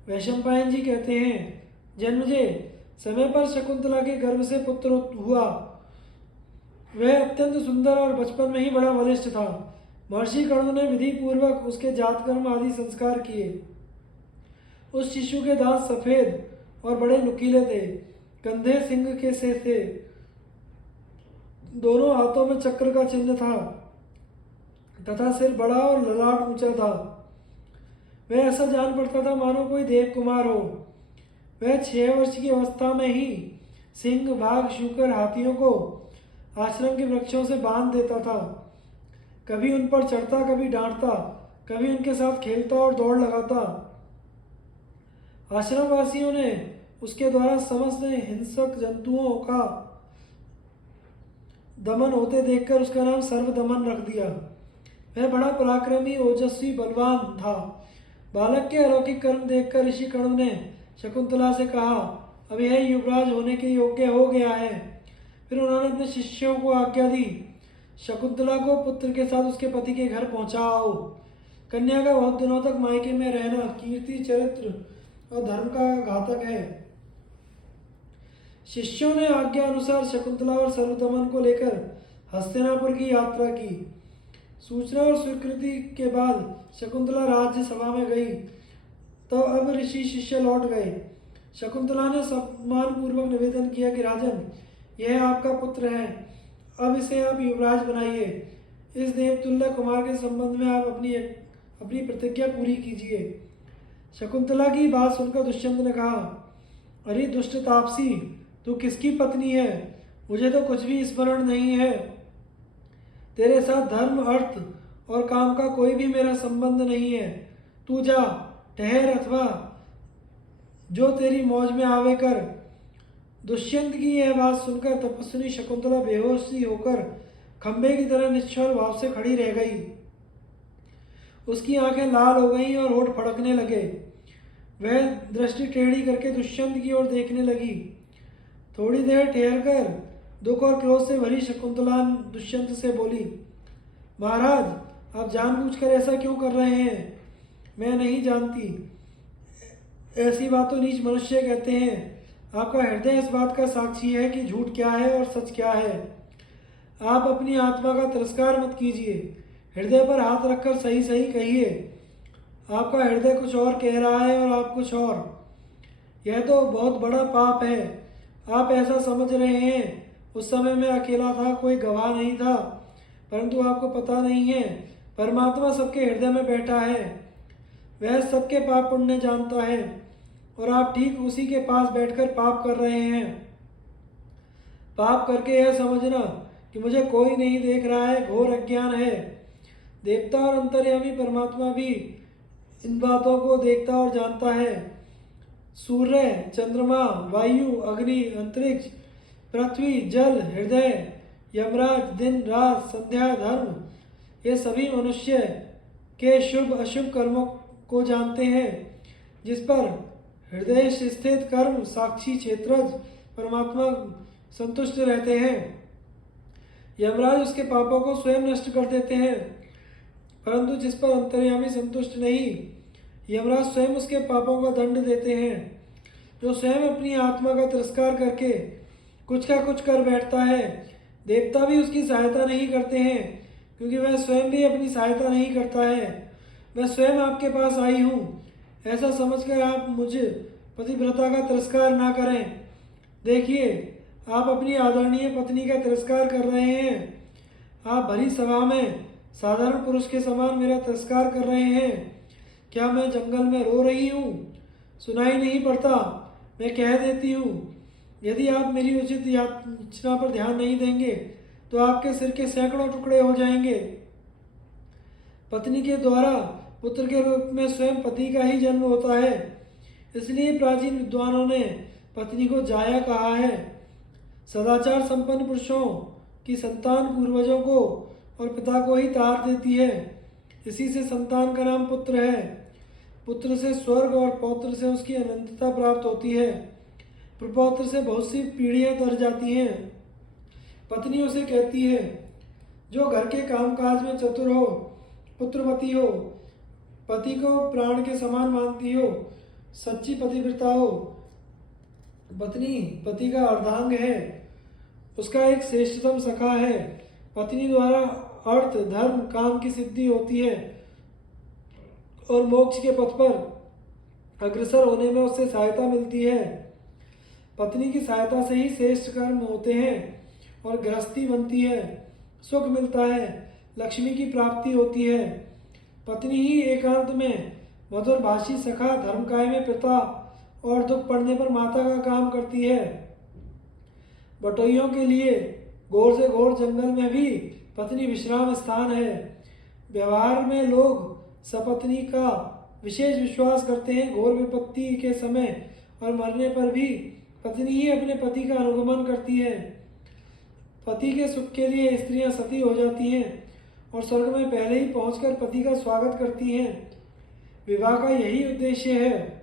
वैशंपायन जी कहते हैं, जन्मजय, समय पर शकुंतला के गर्भ से पुत्र हुआ। वह अत्यंत सुंदर और बचपन में ही बड़ा बलिष्ठ था। महर्षि कण्व ने विधि पूर्वक उसके जातकर्म आदि संस्कार किए। उस शिशु के दांत सफेद और बड़े नुकीले थे, कंधे सिंह के से थे, दोनों हाथों में चक्र का चिन्ह था तथा सिर बड़ा और ललाट ऊंचा था। वह ऐसा जान पड़ता था मानो कोई देव कुमार हो। वह 6 वर्ष की अवस्था में ही सिंह, बाघ, शूकर, हाथियों को आश्रम के वृक्षों से बांध देता था। कभी उन पर चढ़ता, कभी डांटता, कभी उनके साथ खेलता और दौड़ लगाता। आश्रमवासियों ने उसके द्वारा समस्त हिंसक जंतुओं का दमन होते देखकर उसका नाम सर्वदमन रख दिया। वह बड़ा पराक्रमी, ओजस्वी, बलवान था। बालक के अलौकिक कर्म देखकर ऋषि कण्व ने शकुंतला से कहा, अब यह युवराज होने के योग्य हो गया है। फिर उन्होंने अपने शिष्यों को आज्ञा दी, शकुंतला को पुत्र के साथ उसके पति के घर पहुंचाओ। कन्या का बहुत दिनों तक मायके में रहना कीर्ति, चरित्र और धर्म का घातक है। शिष्यों ने आज्ञा अनुसार शकुंतला और सर्वदमन को लेकर हस्तिनापुर की यात्रा की। सूचना और स्वीकृति के बाद शकुंतला राज्य सभा में गई। तो अब ऋषि शिष्य लौट गए। शकुंतला ने सम्मान पूर्वक निवेदन किया कि राजन, यह आपका पुत्र है, अब इसे आप युवराज बनाइए। इस देवतुल्य कुमार के संबंध में आप अपनी प्रतिज्ञा पूरी कीजिए। शकुंतला की बात सुनकर दुष्यंत ने कहा, अरे दुष्ट तापसी, तू किसकी पत्नी है? मुझे तो कुछ भी स्मरण नहीं है। तेरे साथ धर्म, अर्थ और काम का कोई भी मेरा संबंध नहीं है। तू जा, ठहर अथवा जो तेरी मौज में आवे कर। दुष्यंत की यह बात सुनकर तपस्विनी शकुंतला बेहोश सी होकर खंबे की तरह निश्चल भाव से खड़ी रह गई। उसकी आंखें लाल हो गईं और होठ फड़कने लगे। वह दृष्टि टेढ़ी करके दुष्यंत की ओर देखने लगी। थोड़ी देर ठहरकर दुख और क्रोध से भरी शकुंतला दुष्यंत से बोली, महाराज, आप जानबूझकर ऐसा क्यों कर रहे हैं? मैं नहीं जानती। ऐसी बात तो नीच मनुष्य कहते हैं। आपका हृदय इस बात का साक्षी है कि झूठ क्या है और सच क्या है। आप अपनी आत्मा का तिरस्कार मत कीजिए। हृदय पर हाथ रखकर सही सही कहिए। आपका हृदय कुछ और कह रहा है और आप कुछ और। यह तो बहुत बड़ा पाप है। आप ऐसा समझ रहे हैं उस समय मैं अकेला था, कोई गवाह नहीं था, परंतु आपको पता नहीं है परमात्मा सबके हृदय में बैठा है। वह सबके पाप पुण्य जानता है और आप ठीक उसी के पास बैठकर पाप कर रहे हैं। पाप करके यह समझना कि मुझे कोई नहीं देख रहा है घोर अज्ञान है। देवता और अंतर्यामी परमात्मा भी इन बातों को देखता और जानता है। सूर्य, चंद्रमा, वायु, अग्नि, अंतरिक्ष, पृथ्वी, जल, हृदय, यमराज, दिन रात, संध्या, धर्म, ये सभी मनुष्य के शुभ अशुभ कर्मों को जानते हैं, जिस पर हृदय स्थित कर्म साक्षी क्षेत्रज परमात्मा संतुष्ट रहते हैं। यमराज उसके पापों को स्वयं नष्ट कर देते हैं, परंतु जिस पर अंतर्यामी संतुष्ट नहीं, यमराज स्वयं उसके पापों का दंड देते हैं। जो स्वयं अपनी आत्मा का तिरस्कार करके कुछ का कुछ कर बैठता है, देवता भी उसकी सहायता नहीं करते हैं, क्योंकि वह स्वयं भी अपनी सहायता नहीं करता है। मैं स्वयं आपके पास आई हूँ, ऐसा समझकर आप मुझे पतिव्रता का तिरस्कार ना करें। देखिए, आप अपनी आदरणीय पत्नी का तिरस्कार कर रहे हैं। आप भरी सभा में साधारण पुरुष के समान मेरा तिरस्कार कर रहे हैं। क्या मैं जंगल में रो रही हूँ? सुनाई नहीं पड़ता? मैं कह देती हूँ, यदि आप मेरी उचित याचना पर ध्यान नहीं देंगे तो आपके सिर के सैकड़ों टुकड़े हो जाएंगे। पत्नी के द्वारा पुत्र के रूप में स्वयं पति का ही जन्म होता है, इसलिए प्राचीन विद्वानों ने पत्नी को जाया कहा है। सदाचार संपन्न पुरुषों की संतान पूर्वजों को और पिता को ही तार देती है। इसी से संतान का नाम पुत्र है। पुत्र से स्वर्ग और पौत्र से उसकी अनंतता प्राप्त होती है। प्रपौत्र से बहुत सी पीढ़ियां तर जाती हैं। पत्नी उसे कहती है जो घर के कामकाज में चतुर हो, पुत्रवती हो, पति को प्राण के समान मानती हो, सच्ची पतिव्रता हो। पत्नी पति का अर्धांग है, उसका एक श्रेष्ठतम सखा है। पत्नी द्वारा अर्थ, धर्म, काम की सिद्धि होती है और मोक्ष के पथ पर अग्रसर होने में उससे सहायता मिलती है। पत्नी की सहायता से ही श्रेष्ठ कर्म होते हैं और गृहस्थी बनती है, सुख मिलता है, लक्ष्मी की प्राप्ति होती है। पत्नी ही एकांत में मधुर भाषी सखा, धर्मकाय में पिता और दुख पड़ने पर माता का काम करती है। बटोइयों के लिए घोर से घोर जंगल में भी पत्नी विश्राम स्थान है। व्यवहार में लोग सपत्नी का विशेष विश्वास करते हैं। घोर विपत्ति के समय और मरने पर भी पत्नी ही अपने पति का अनुगमन करती है। पति के सुख के लिए स्त्रियां सती हो जाती हैं और स्वर्ग में पहले ही पहुंचकर पति का स्वागत करती हैं। विवाह का यही उद्देश्य है।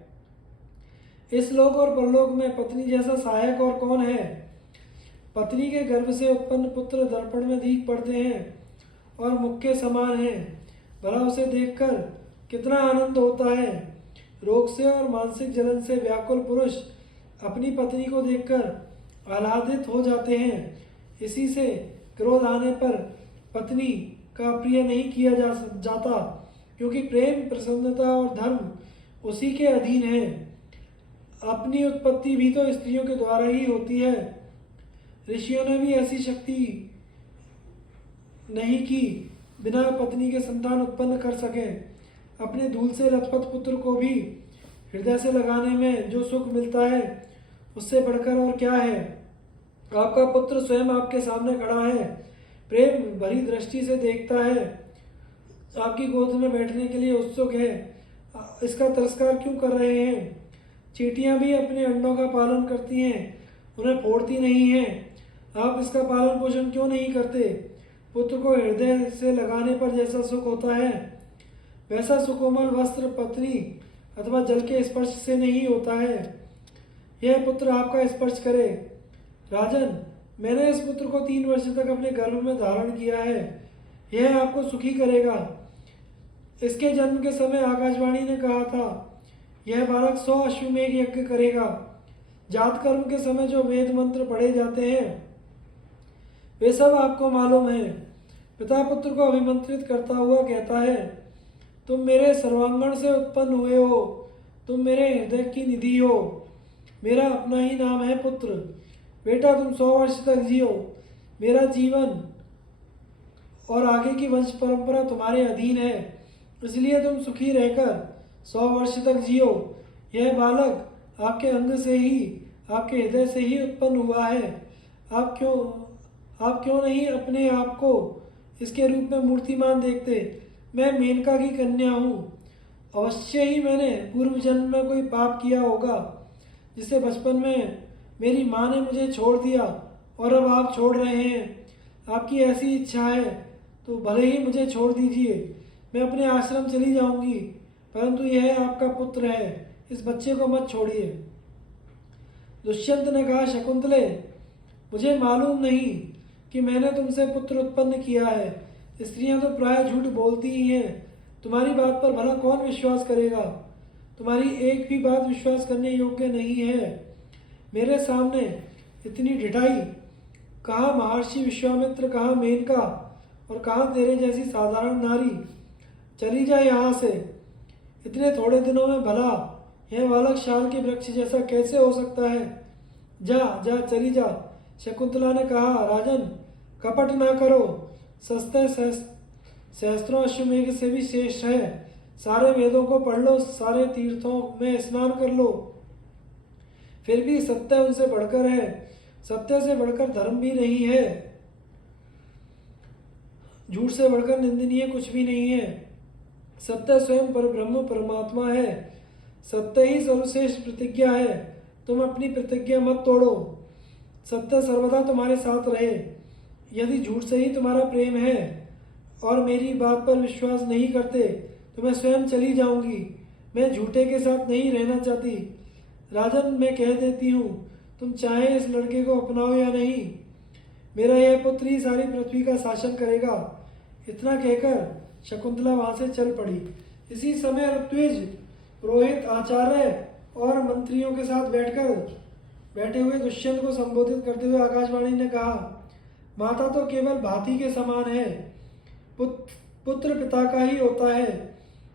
इस लोक और परलोक में पत्नी जैसा सहायक और कौन है? पत्नी के गर्भ से उत्पन्न पुत्र दर्पण में दीख पड़ते हैं और मुख के समान हैं। भला उसे देखकर कितना आनंद होता है। रोग से और मानसिक जलन से व्याकुल पुरुष अपनी पत्नी को देखकर आह्लादित हो जाते हैं। इसी से क्रोध आने पर पत्नी का प्रिय नहीं किया जाता, क्योंकि प्रेम, प्रसन्नता और धर्म उसी के अधीन है। अपनी उत्पत्ति भी तो स्त्रियों के द्वारा ही होती है। ऋषियों ने भी ऐसी शक्ति नहीं की बिना पत्नी के संतान उत्पन्न कर सके। अपने धूल से लथपथ पुत्र को भी हृदय से लगाने में जो सुख मिलता है उससे बढ़कर और क्या है। आपका पुत्र स्वयं आपके सामने खड़ा है, प्रेम भरी दृष्टि से देखता है, आपकी गोद में बैठने के लिए उत्सुक है। इसका तिरस्कार क्यों कर रहे हैं? चींटियां भी अपने अंडों का पालन करती हैं, उन्हें फोड़ती नहीं हैं। आप इसका पालन पोषण क्यों नहीं करते? पुत्र को हृदय से लगाने पर जैसा सुख होता है, वैसा सुकोमल वस्त्र पत्नी अथवा जल के स्पर्श से नहीं होता है। यह पुत्र आपका स्पर्श करे। राजन, मैंने इस पुत्र को 3 वर्ष तक अपने गर्भ में धारण किया है। यह आपको सुखी करेगा। इसके जन्म के समय आकाशवाणी ने कहा था, यह बालक 100 अश्वमेघ यज्ञ करेगा। जात कर्म के समय जो वेद मंत्र पढ़े जाते हैं, वे सब आपको मालूम है। पिता पुत्र को अभिमंत्रित करता हुआ कहता है, तुम मेरे सर्वांगण से उत्पन्न हुए हो, तुम मेरे हृदय की निधि हो, मेरा अपना ही नाम है पुत्र। बेटा, तुम 100 वर्ष तक जियो। मेरा जीवन और आगे की वंश परंपरा तुम्हारे अधीन है, इसलिए तुम सुखी रहकर 100 वर्ष तक जियो। यह बालक आपके अंग से ही, आपके हृदय से ही उत्पन्न हुआ है। आप क्यों नहीं अपने आप को इसके रूप में मूर्तिमान देखते? मैं मेनका की कन्या हूँ। अवश्य ही मैंने पूर्व जन्म में कोई पाप किया होगा, जिससे बचपन में मेरी माँ ने मुझे छोड़ दिया और अब आप छोड़ रहे हैं। आपकी ऐसी इच्छा है तो भले ही मुझे छोड़ दीजिए, मैं अपने आश्रम चली जाऊंगी, परंतु यह आपका पुत्र है, इस बच्चे को मत छोड़िए। दुष्यंत ने कहा, शकुंतले, मुझे मालूम नहीं कि मैंने तुमसे पुत्र उत्पन्न किया है। स्त्रियां तो प्राय झूठ बोलती ही हैं। तुम्हारी बात पर भला कौन विश्वास करेगा? तुम्हारी एक भी बात विश्वास करने योग्य नहीं है। मेरे सामने इतनी ढिठाई, कहाँ महर्षि विश्वामित्र, कहाँ मेनका और कहाँ तेरे जैसी साधारण नारी। चली जा यहाँ से। इतने थोड़े दिनों में भला यह बालक शाल के वृक्ष जैसा कैसे हो सकता है? जा जा, चली जा। शकुंतला ने कहा, राजन, कपट ना करो। सस्ते सहस्त्रों अश्वमेघ से भी श्रेष्ठ है। सारे वेदों को पढ़ लो, सारे तीर्थों में स्नान कर लो, फिर भी सत्य उनसे बढ़कर है। सत्य से बढ़कर धर्म भी नहीं है, झूठ से बढ़कर निंदनीय कुछ भी नहीं है। सत्य स्वयं परब्रह्म परमात्मा है। सत्य ही सर्वश्रेष्ठ प्रतिज्ञा है। तुम अपनी प्रतिज्ञा मत तोड़ो। सत्य सर्वदा तुम्हारे साथ रहे। यदि झूठ से ही तुम्हारा प्रेम है और मेरी बात पर विश्वास नहीं करते तो मैं स्वयं चली जाऊंगी। मैं झूठे के साथ नहीं रहना चाहती। राजन, मैं कह देती हूँ, तुम चाहे इस लड़के को अपनाओ या नहीं, मेरा यह पुत्र ही सारी पृथ्वी का शासन करेगा। इतना कहकर शकुंतला वहां से चल पड़ी। इसी समय ऋत्विज, पुरोहित, आचार्य और मंत्रियों के साथ बैठे हुए दुष्यंत को संबोधित करते हुए आकाशवाणी ने कहा, माता तो केवल भांति के समान है। पुत्र पिता का ही होता है,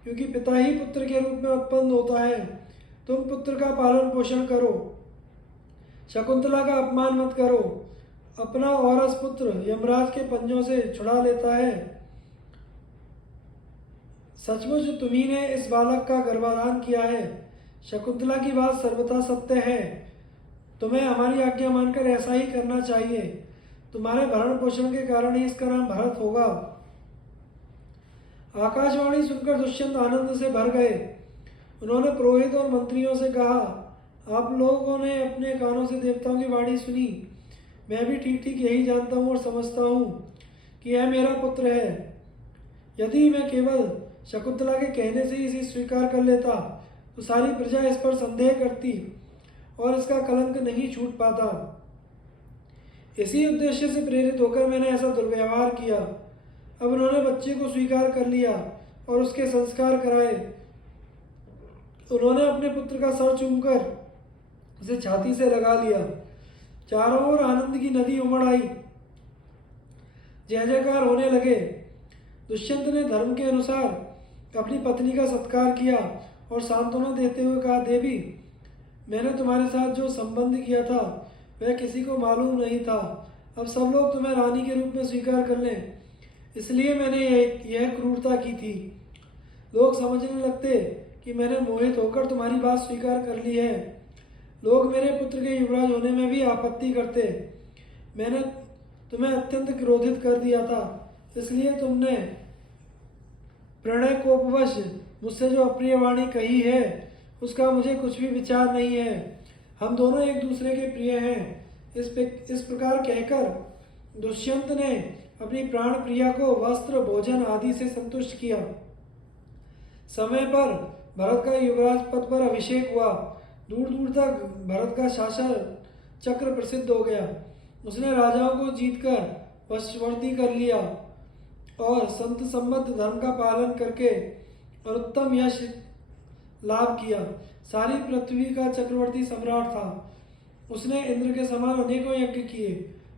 क्योंकि पिता ही पुत्र के रूप में उत्पन्न होता है। तुम पुत्र का पालन पोषण करो। शकुंतला का अपमान मत करो। अपना औरस पुत्र यमराज के पंजों से छुड़ा लेता है। सचमुच तुम्ही ने इस बालक का गर्भाधान किया है। शकुंतला की बात सर्वथा सत्य है। तुम्हें हमारी आज्ञा मानकर ऐसा ही करना चाहिए। तुम्हारे भरण पोषण के कारण ही इसका नाम भरत होगा। आकाशवाणी सुनकर दुष्यंत आनंद से भर गए। उन्होंने पुरोहित और मंत्रियों से कहा, आप लोगों ने अपने कानों से देवताओं की वाणी सुनी। मैं भी ठीक ठीक यही जानता हूँ और समझता हूँ कि यह मेरा पुत्र है। यदि मैं केवल शकुंतला के कहने से ही इसे स्वीकार कर लेता तो सारी प्रजा इस पर संदेह करती और इसका कलंक नहीं छूट पाता। इसी उद्देश्य से प्रेरित होकर मैंने ऐसा दुर्व्यवहार किया। अब उन्होंने बच्चे को स्वीकार कर लिया और उसके संस्कार कराए। उन्होंने अपने पुत्र का सर चूमकर उसे छाती से लगा लिया। चारों ओर आनंद की नदी उमड़ आई। जय जयकार होने लगे। दुष्यंत ने धर्म के अनुसार अपनी पत्नी का सत्कार किया और सांत्वना देते हुए कहा, देवी, मैंने तुम्हारे साथ जो संबंध किया था वह किसी को मालूम नहीं था। अब सब लोग तुम्हें रानी के रूप में स्वीकार कर लें, इसलिए मैंने यह क्रूरता की थी। लोग समझने लगते कि मैंने मोहित होकर तुम्हारी बात स्वीकार कर ली है। लोग मेरे पुत्र के युवराज होने में भी आपत्ति करते। मैंने तुम्हें अत्यंत क्रोधित कर दिया था, इसलिए तुमने प्रणय कोपवश मुझसे जो अप्रिय वाणी कही है उसका मुझे कुछ भी विचार नहीं है। हम दोनों एक दूसरे के प्रिय हैं। इस प्रकार कहकर दुष्यंत ने अपनी प्राण प्रिया को वस्त्र भोजन आदि से संतुष्ट किया। समय पर भरत का युवराज पद पर अभिषेक हुआ। दूर दूर तक भरत का शासन चक्र प्रसिद्ध हो गया। उसने राजाओं को जीतकर वशवर्ती कर लिया और संत सम्मत धर्म का पालन करके और उत्तम यश लाभ किया। सारी पृथ्वी का चक्रवर्ती सम्राट था। उसने इंद्र के समान अनेकों यज्ञ किए।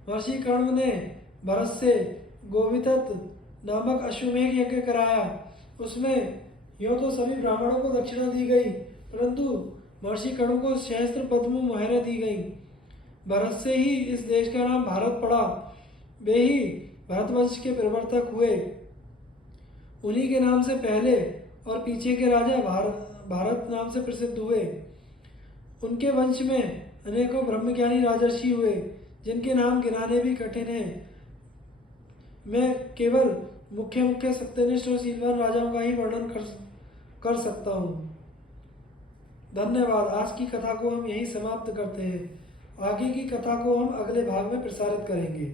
महर्षि कर्ण ने भरत से गोवितत नामक अश्वमेघ यज्ञ कराया। उसमें यूँ तो सभी ब्राह्मणों को दक्षिणा दी गई, परंतु महर्षि कर्ण को सहस्त्र पद्म मोहरें दी गई। भरत से ही इस देश का नाम भारत पड़ा। वे ही भरतवंश के प्रवर्तक हुए। उन्हीं के नाम से पहले और पीछे के राजा भारत नाम से प्रसिद्ध हुए। उनके वंश में अनेकों ब्रह्मज्ञानी राजर्षि हुए, जिनके नाम गिनाने भी कठिन हैं। मैं केवल मुख्य मुख्य सत्यनिष्ठ और शीलवान राजाओं का ही वर्णन कर सकता हूँ। धन्यवाद। आज की कथा को हम यहीं समाप्त करते हैं। आगे की कथा को हम अगले भाग में प्रसारित करेंगे।